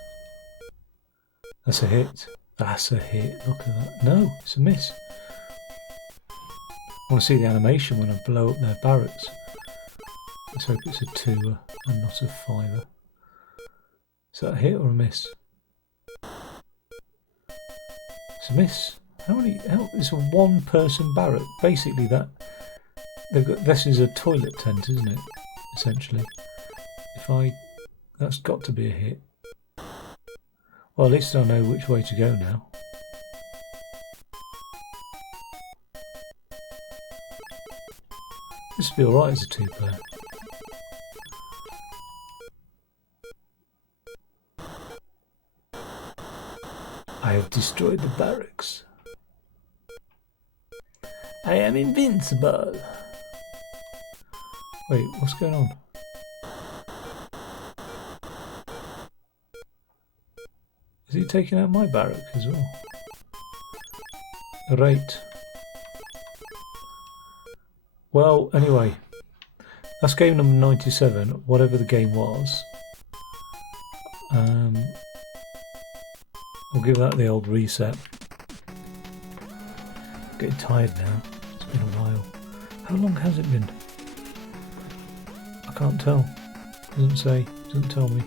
That's a hit. That's a hit. Look at that. No, it's a miss. I want to see the animation when I blow up their barracks. Let's hope it's a 2er and not a 5er. Is that a hit or a miss? It's a miss. It's a 1-person barrack. Basically, this is a toilet tent, isn't it? Essentially. That's got to be a hit. Well, at least I know which way to go now. This will be alright as a 2-player. I have destroyed the barracks. I am invincible. Wait, what's going on? Is he taking out my barrack as well? Right. Well, anyway, that's game number 97, whatever the game was. We'll give that the old reset. Getting tired now. It's been a while. How long has it been? I can't tell. Doesn't say. Doesn't tell me.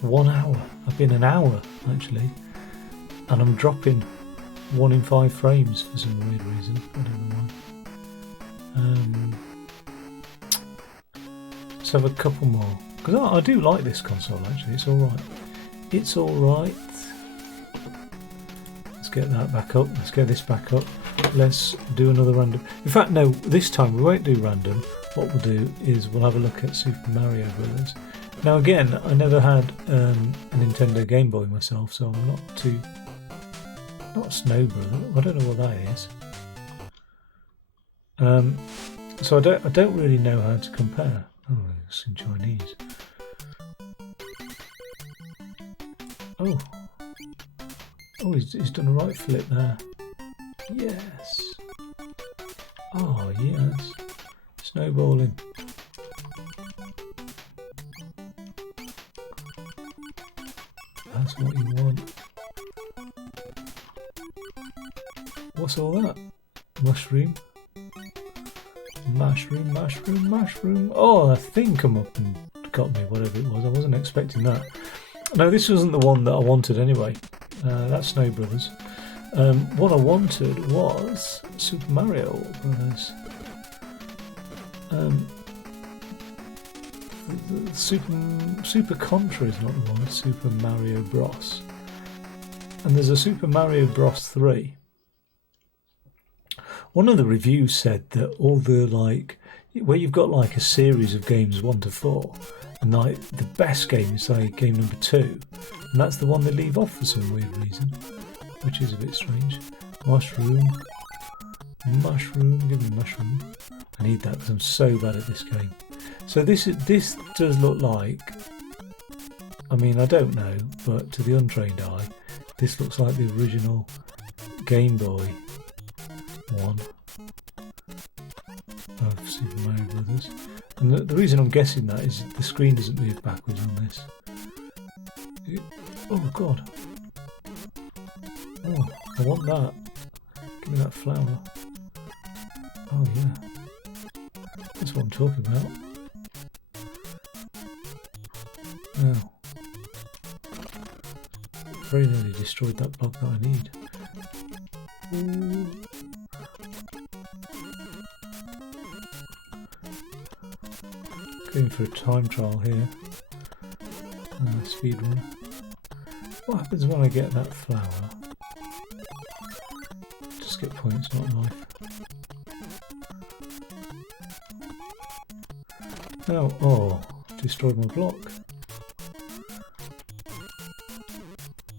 1 hour. I've been an hour actually, and I'm dropping 1 in 5 frames for some weird reason. I don't know why. Let's have a couple more, because I do like this console actually. It's alright. It's alright. Let's get that back up. Let's get this back up. Let's do another random. In fact, no, this time we won't do random. What we'll do is we'll have a look at Super Mario Brothers. Now again, I never had a Nintendo Game Boy myself, so I'm not Snow Brother. I don't know what that is. So I don't really know how to compare. Oh, it's in Chinese. Oh, he's done a right flip there. Yes. Oh yes. Snowballing. That's what you want. What's all that? Mushroom? Mushroom, mushroom, mushroom. Oh, I think come up and got me, whatever it was. I wasn't expecting that. No, this wasn't the one that I wanted anyway. That's Snow Brothers. What I wanted was Super Mario Brothers. Super Contra is not the one, it's Super Mario Bros. And there's a Super Mario Bros 3. One of the reviews said that all the where you've got like a series of games 1 to 4, and like the best game is like game number 2, and that's the one they leave off for some weird reason, which is a bit strange. Mushroom, mushroom, give me mushroom. I need that because I'm so bad at this game. So this does look like I mean, I don't know, but to the untrained eye, this looks like the original Game Boy one of Super Mario Brothers. And the reason I'm guessing that is the screen doesn't move backwards on this. Oh God! Oh, I want that. Give me that flower. Oh yeah, that's what I'm talking about. Now, very nearly destroyed that block that I need. Ooh. Going for a time trial here. Speed run. What happens when I get that flower? Just get points, not life. No, oh, destroyed my block.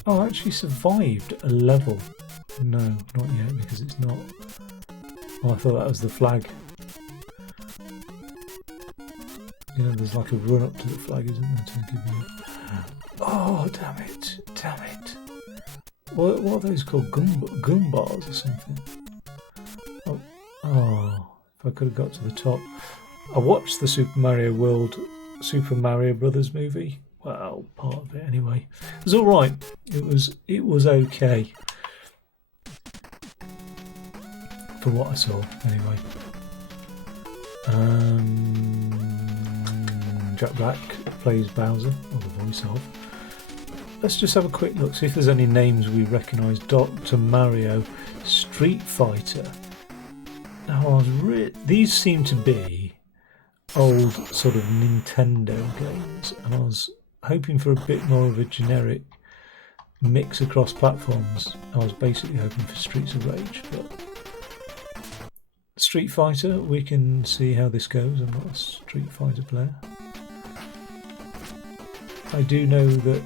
Oh, I actually survived a level. No, not yet, because it's not. Oh, I thought that was the flag. You know, there's like a run up to the flag, isn't there, to give you... Oh, damn it, damn it. What are those called? Goombars or something? Oh, if I could have got to the top. I watched the Super Mario Brothers movie. Well, part of it anyway. It was alright. It was okay. For what I saw, anyway. Jack Black plays Bowser, or the voice of. Let's just have a quick look, see if there's any names we recognise. Dr. Mario, Street Fighter. Now, these seem to be old sort of Nintendo games, and I was hoping for a bit more of a generic mix across platforms. I was basically hoping for Streets of Rage, but Street Fighter, we can see how this goes. I'm not a Street Fighter player. I do know that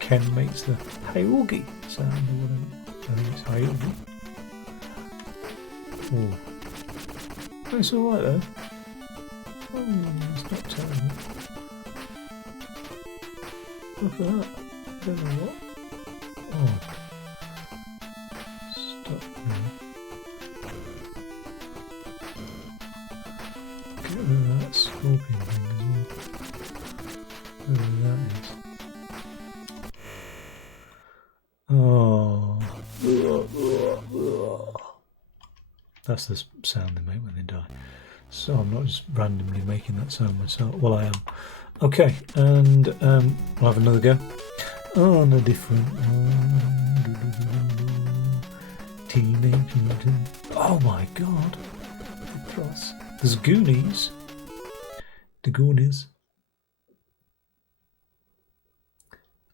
Ken makes the Hayoogie sound, or whatever. I think it's Hayoogie. Oh, it's alright though. Oh, it's not terrible. Look at that. I don't know what. Oh. Stop now. Get rid of that scorpion thing as well. Whatever that is. Oh. That's the sound they make when they die. So I'm not just randomly making that sound myself. Well, I am. Okay, and I'll have another go. On a different Teenage Mutant. Oh my God. There's Goonies. The Goonies.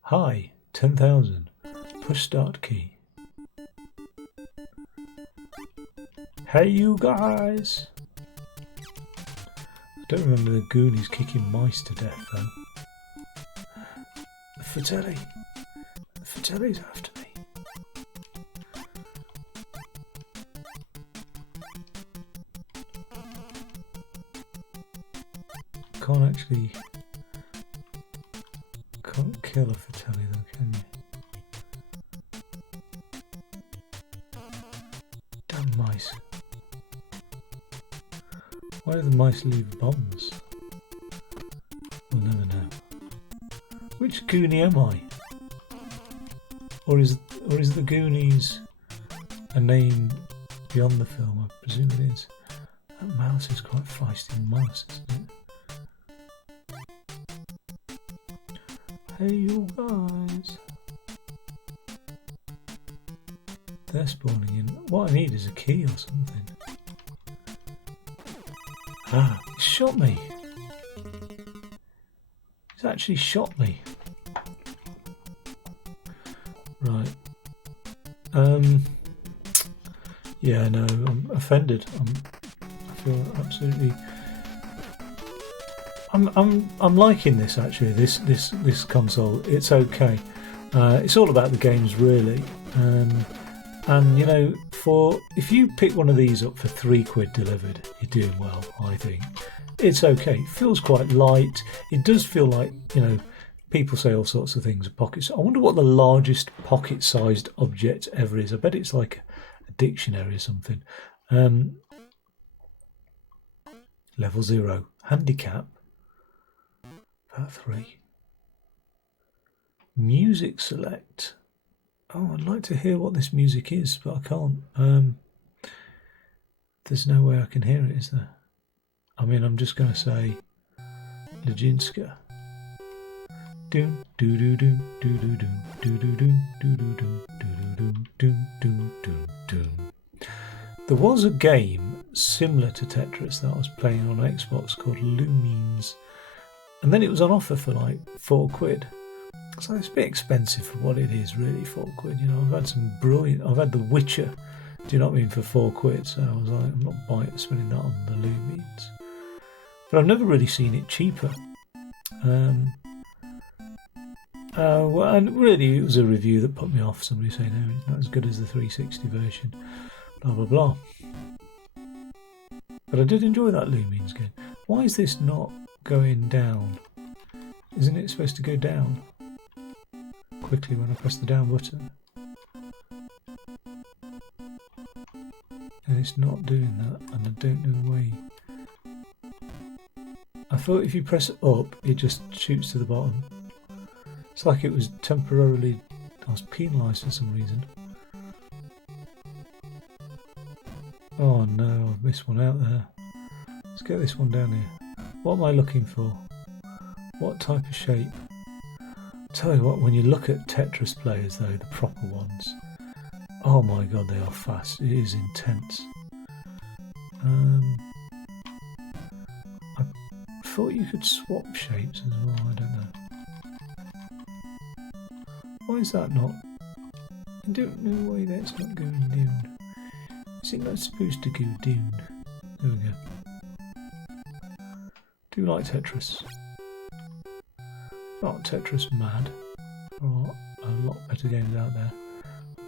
Hi, 10,000. Push start key. Hey you guys! I don't remember the Goonies kicking mice to death though. The Fratelli. The Fratelli's after me. Can't kill a Fratelli though, can you? Damn mice. Why do the mice leave bombs? We'll never know. Which Goonie am I? Or is the Goonies a name beyond the film? I presume it is. That mouse is quite feisty mouse, isn't it? Hey you guys. They're spawning in. What I need is a key or something. Ah, he shot me. He's actually shot me. Right. Yeah, no, I'm offended. I feel absolutely. I'm liking this actually. This console. It's okay. It's all about the games really. And you know, if you pick one of these up for £3 delivered, you're doing well. I think it's okay. It feels quite light. It does feel like, you know, people say all sorts of things. Pockets. I wonder what the largest pocket-sized object ever is. I bet it's like a dictionary or something. Level 0. Handicap. Part 3. Music select. Oh, I'd like to hear what this music is, but I can't. There's no way I can hear it, is there? I mean, I'm just going to say Legionska. Doom doo doo doom doo doo doom doo doo doom doo doo doom doo doo doom doom doom doom. There was a game similar to Tetris that I was playing on Xbox called Lumines, and then it was on offer for like £4. So it's a bit expensive for what it is, really. £4. You know, I've had some brilliant. I've had The Witcher. Do you know what I mean, for £4? So I was like, I'm not spending that on the Lumines. But I've never really seen it cheaper. Well, and really, it was a review that put me off. Somebody saying, "No, it's not as good as the 360 version." Blah blah blah. But I did enjoy that Lumines game. Why is this not going down? Isn't it supposed to go down quickly when I press the down button? And it's not doing that, and I don't know why. I thought if you press up, it just shoots to the bottom. It's like it was temporarily. I was penalised for some reason. Oh no, I've missed one out there. Let's get this one down here. What am I looking for? What type of shape? I'll tell you what, when you look at Tetris players though, the proper ones, oh my god, they are fast. It is intense. I thought you could swap shapes as well, I don't know. Why is that not? I don't know why that's not going down. Is it not supposed to go down? There we go. Do you like Tetris? Not Tetris mad. There are a lot better games out there.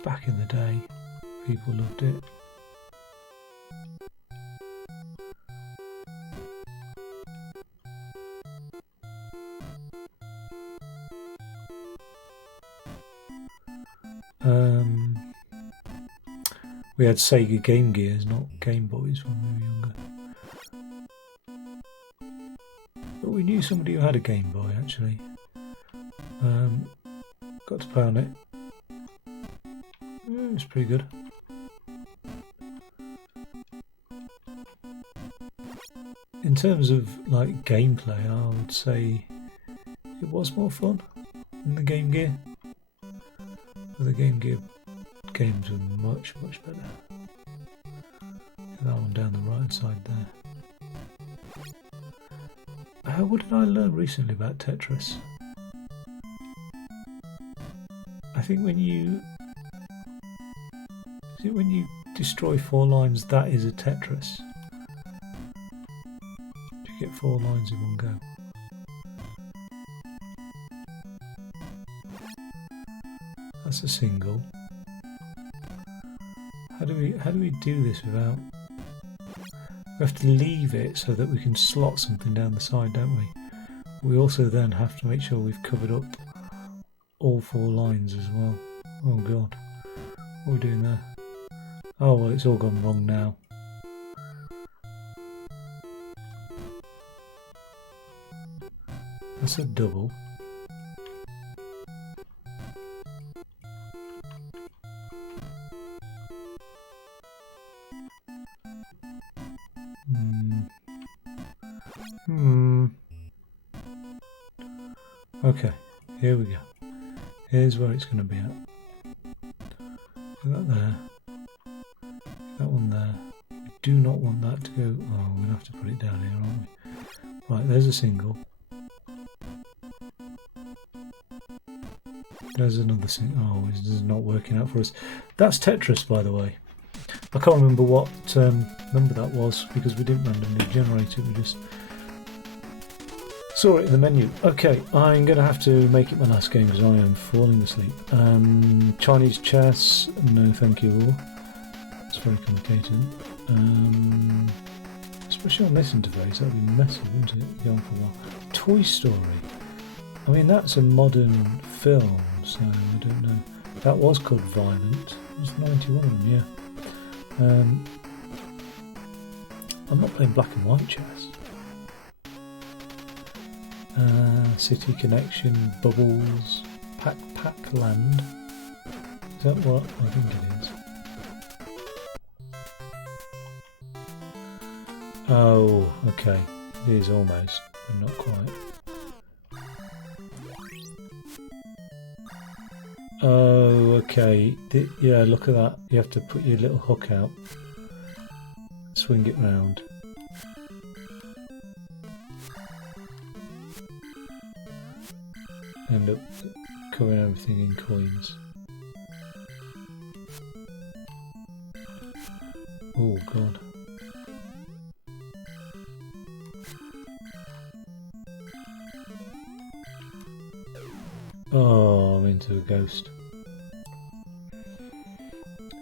Back in the day, people loved it. We had Sega Game Gears, not Game Boys when we were younger. But we knew somebody who had a Game Boy actually. Got to play on it. It's pretty good. In terms of like gameplay, I would say it was more fun than the Game Gear. The Game Gear games were much better. That one down the right side there. What did I learn recently about Tetris? I think when you destroy 4 lines, that is a Tetris. You get 4 lines in one go. That's a single. How do we do this without? We have to leave it so that we can slot something down the side, don't we? We also then have to make sure we've covered up all 4 lines as well. Oh god, what are we doing there? Oh well, it's all gone wrong now. That's a double. Okay, here we go. Here's where it's going to be at. Put that there. That one there. We do not want that to go. Oh, we're going to have to put it down here, aren't we? Right, there's a single. There's another single. Oh, this is not working out for us. That's Tetris, by the way. I can't remember what number that was because we didn't randomly generate it. We just saw it in the menu. Okay, I'm going to have to make it my last game because I am falling asleep. Chinese chess, no thank you. It's very complicated. Especially on this interface, that would be messy, wouldn't it? Going for a while. Toy Story. I mean, that's a modern film, so I don't know. That was called Violent. It was 91, yeah. I'm not playing black and white chess. City Connection, Bubbles, Pac Pac Land. Is that what I think it is? Oh, okay. It is almost, but not quite. Oh, okay. Yeah, look at that. You have to put your little hook out. Swing it round. End up covering everything in coins. Oh god. Oh, I'm into a ghost.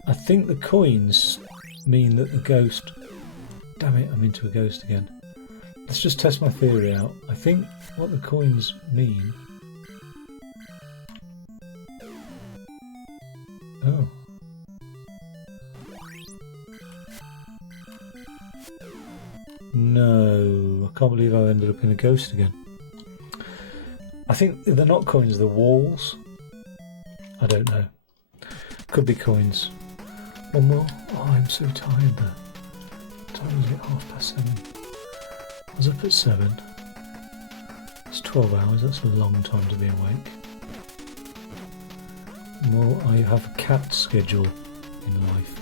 I think the coins mean that the ghost... Damn it, I'm into a ghost again. Let's just test my theory out. I think what the coins mean... Oh. No, I can't believe I ended up in a ghost again. I think they're not coins, they're walls. I don't know. Could be coins. One more. Oh, I'm so tired there. What time is it? 7:30. I was up at 7. It's 12 hours, that's a long time to be awake. More, I have a cat schedule in life.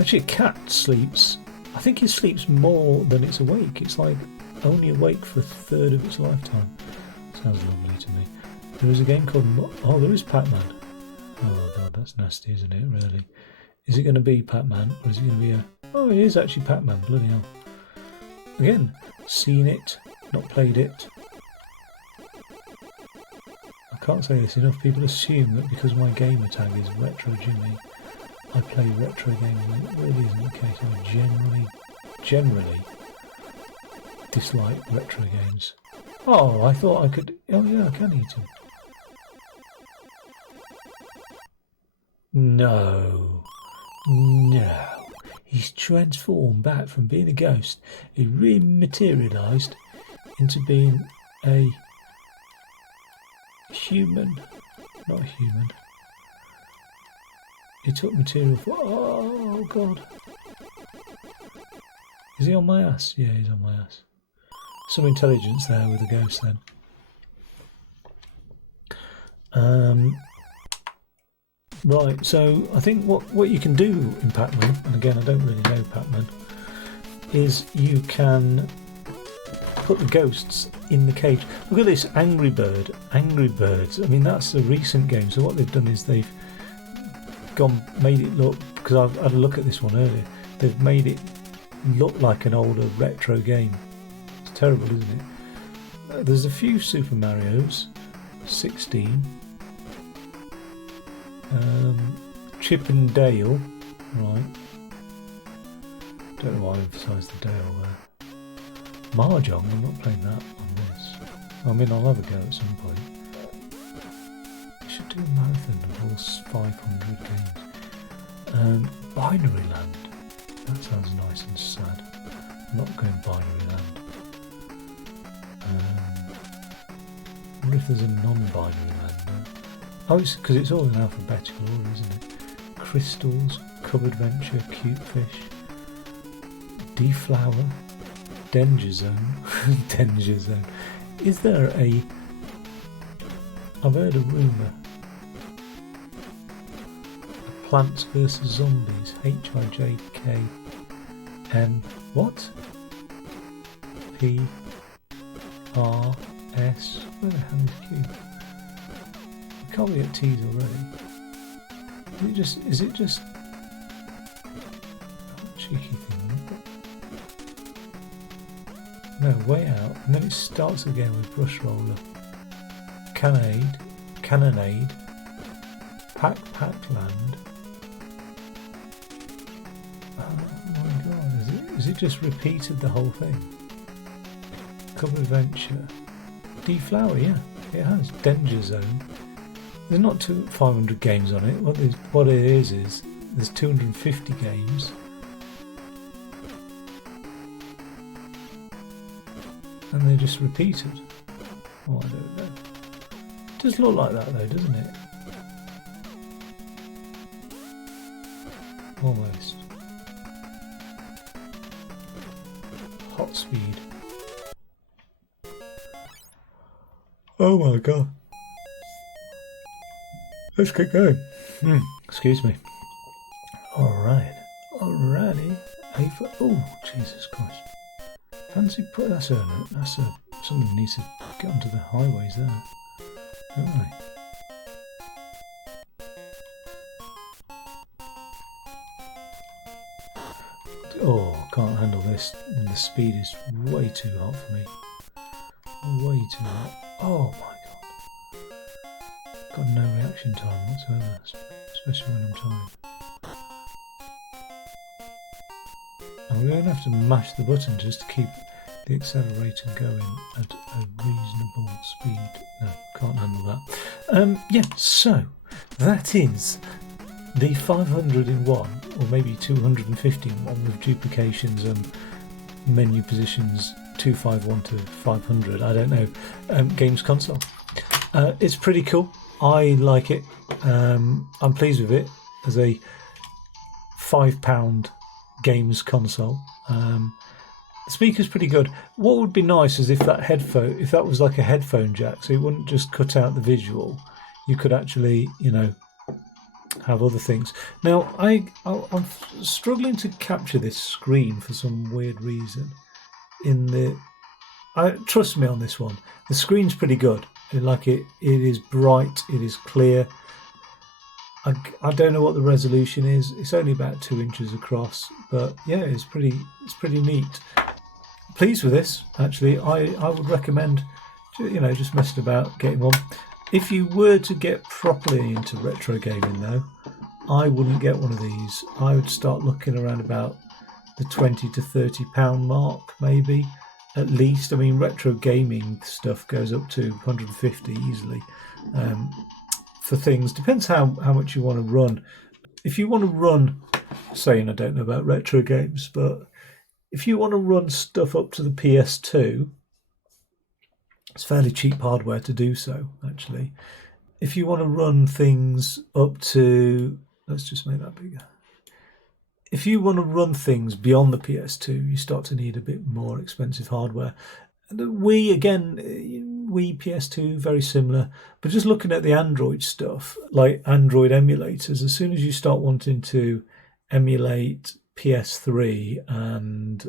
Actually, a cat sleeps, I think it sleeps more than it's awake. It's like only awake for a third of its lifetime. Sounds lovely to me. There is a game called... Oh, there is Pac-Man. Oh god, that's nasty, isn't it, really? Is it going to be Pac-Man, or is it going to be a... Oh, it is actually Pac-Man, bloody hell. Again, seen it, not played it. I can't say this enough. People assume that because my gamer tag is Retro Jimmy, I play retro games, and it really isn't the case. I generally dislike retro games. Oh, I thought I could... Oh yeah, I can eat them. No. No. He's transformed back from being a ghost. He rematerialised into being a human. Not a human. He took material for... Oh god. Is he on my ass? Yeah, he's on my ass. Some intelligence there with the ghost then. Right, so I think what you can do in Pac-Man, and again I don't really know Pac-Man, is you can put the ghosts in the cage. Look at this Angry Bird, Angry Birds. I mean, that's a recent game, so what they've done is they've made it look, because I've had a look at this one earlier, they've made it look like an older retro game. It's terrible, isn't it? There's a few Super Marios, 16. Chip and Dale, right. Don't know why I emphasised the Dale there. Mahjong, I'm not playing that on this. I mean, I'll have a go at some point. I should do a marathon of all 500 games. Binary Land. That sounds nice and sad. I'm not going Binary Land. I wonder if there's a non-binary land now. Oh, it's because it's all in alphabetical order, isn't it? Crystals, Cub Adventure, Cute Fish, Deflower, Danger Zone. Danger Zone. Is there a... I've heard a rumour. Plants vs Zombies. HIJKM. What? PRS. Where the hell is Q? It can't be at T's already. Is it just oh, cheeky thing? No, way out, and then it starts again with Brush Roller. Cannonade, Pac Pac Land. Oh my god, is it just repeated the whole thing? Cub Adventure, Deflower, yeah, it has. Danger Zone. There's not 500 games on it. What it is there's 250 games. And they're just repeated. Oh, I don't know. It does look like that though, doesn't it? Almost. Hot speed. Oh my god. Let's get going. Excuse me. Alrighty. Oh, Jesus Christ. Fancy put that's someone needs to get onto the highways there, don't they? Oh, can't handle this, and the speed is way too hot for me. Way too hot. Oh my god. Got no reaction time whatsoever, especially when I'm tired. I'm going to have to mash the button just to keep the accelerator going at a reasonable speed. No, can't handle that. Yeah, so that is the 500 in one, or maybe 250 in one, with duplications and menu positions 251 to 500. I don't know. Games console. It's pretty cool. I like it. I'm pleased with it as a £5 games console. The speaker's pretty good. What would be nice is if that was like a headphone jack, so it wouldn't just cut out the visual. You could actually, have other things. Now, I'm struggling to capture this screen for some weird reason. Trust me on this one. The screen's pretty good. It is bright. It is clear. I don't know what the resolution is. It's only about 2 inches across, but yeah, it's pretty neat. Pleased with this, actually. I would recommend, just messing about, getting one. If you were to get properly into retro gaming, though, I wouldn't get one of these. I would start looking around about the £20 to £30 mark, maybe, at least. I mean, retro gaming stuff goes up to 150 easily. For things, depends how much you want to run. If you want to run, saying I don't know about retro games, but if you want to run stuff up to the PS2, it's fairly cheap hardware to do so, actually. If you want to run things up to, let's just make that bigger. If you want to run things beyond the PS2, you start to need a bit more expensive hardware. The Wii, again, Wii, PS2, very similar. But just looking at the Android stuff, like Android emulators, as soon as you start wanting to emulate PS3 and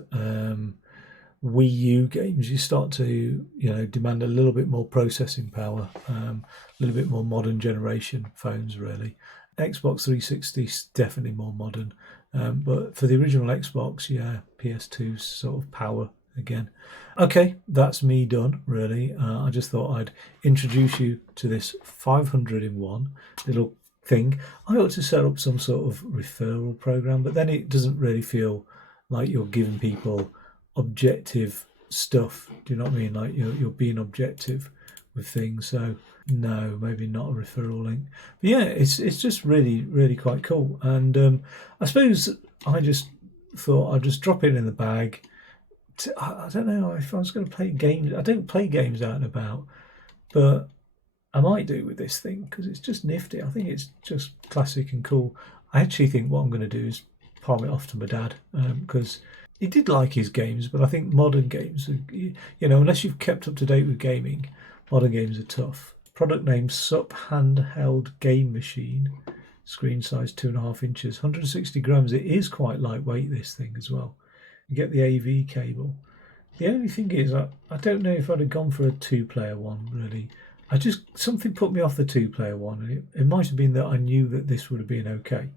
Wii U games, you start to demand a little bit more processing power, a little bit more modern generation phones, really. Xbox 360 is definitely more modern, but for the original Xbox, yeah, PS2's sort of power again. Okay, that's me done, really. I just thought I'd introduce you to this 500 in one little thing. I ought to set up some sort of referral program, but then it doesn't really feel like you're giving people objective stuff. Do you know what I mean? Like you're being objective with things. So no, maybe not a referral link. But yeah, it's just really, really quite cool. And I suppose I just thought I'd just drop it in the bag. I don't know if I was going to play games. I don't play games out and about, but I might do with this thing because it's just nifty. I think it's just classic and cool. I actually think what I'm going to do is palm it off to my dad because he did like his games, but I think modern games, unless you've kept up to date with gaming, modern games are tough. Product name SUP Handheld Game Machine. Screen size 2.5 inches, 160 grams. It is quite lightweight, this thing as well. You get the AV cable. The only thing is, I don't know if I'd have gone for a 2-player one, really. Something put me off the 2-player one, and it might have been that I knew that this would have been okay.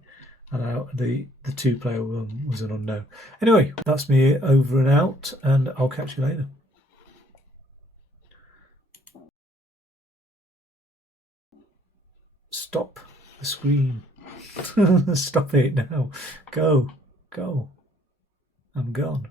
And the 2-player one was an unknown. Anyway, that's me over and out, and I'll catch you later. Stop the screen. Stop it now. Go. I'm gone.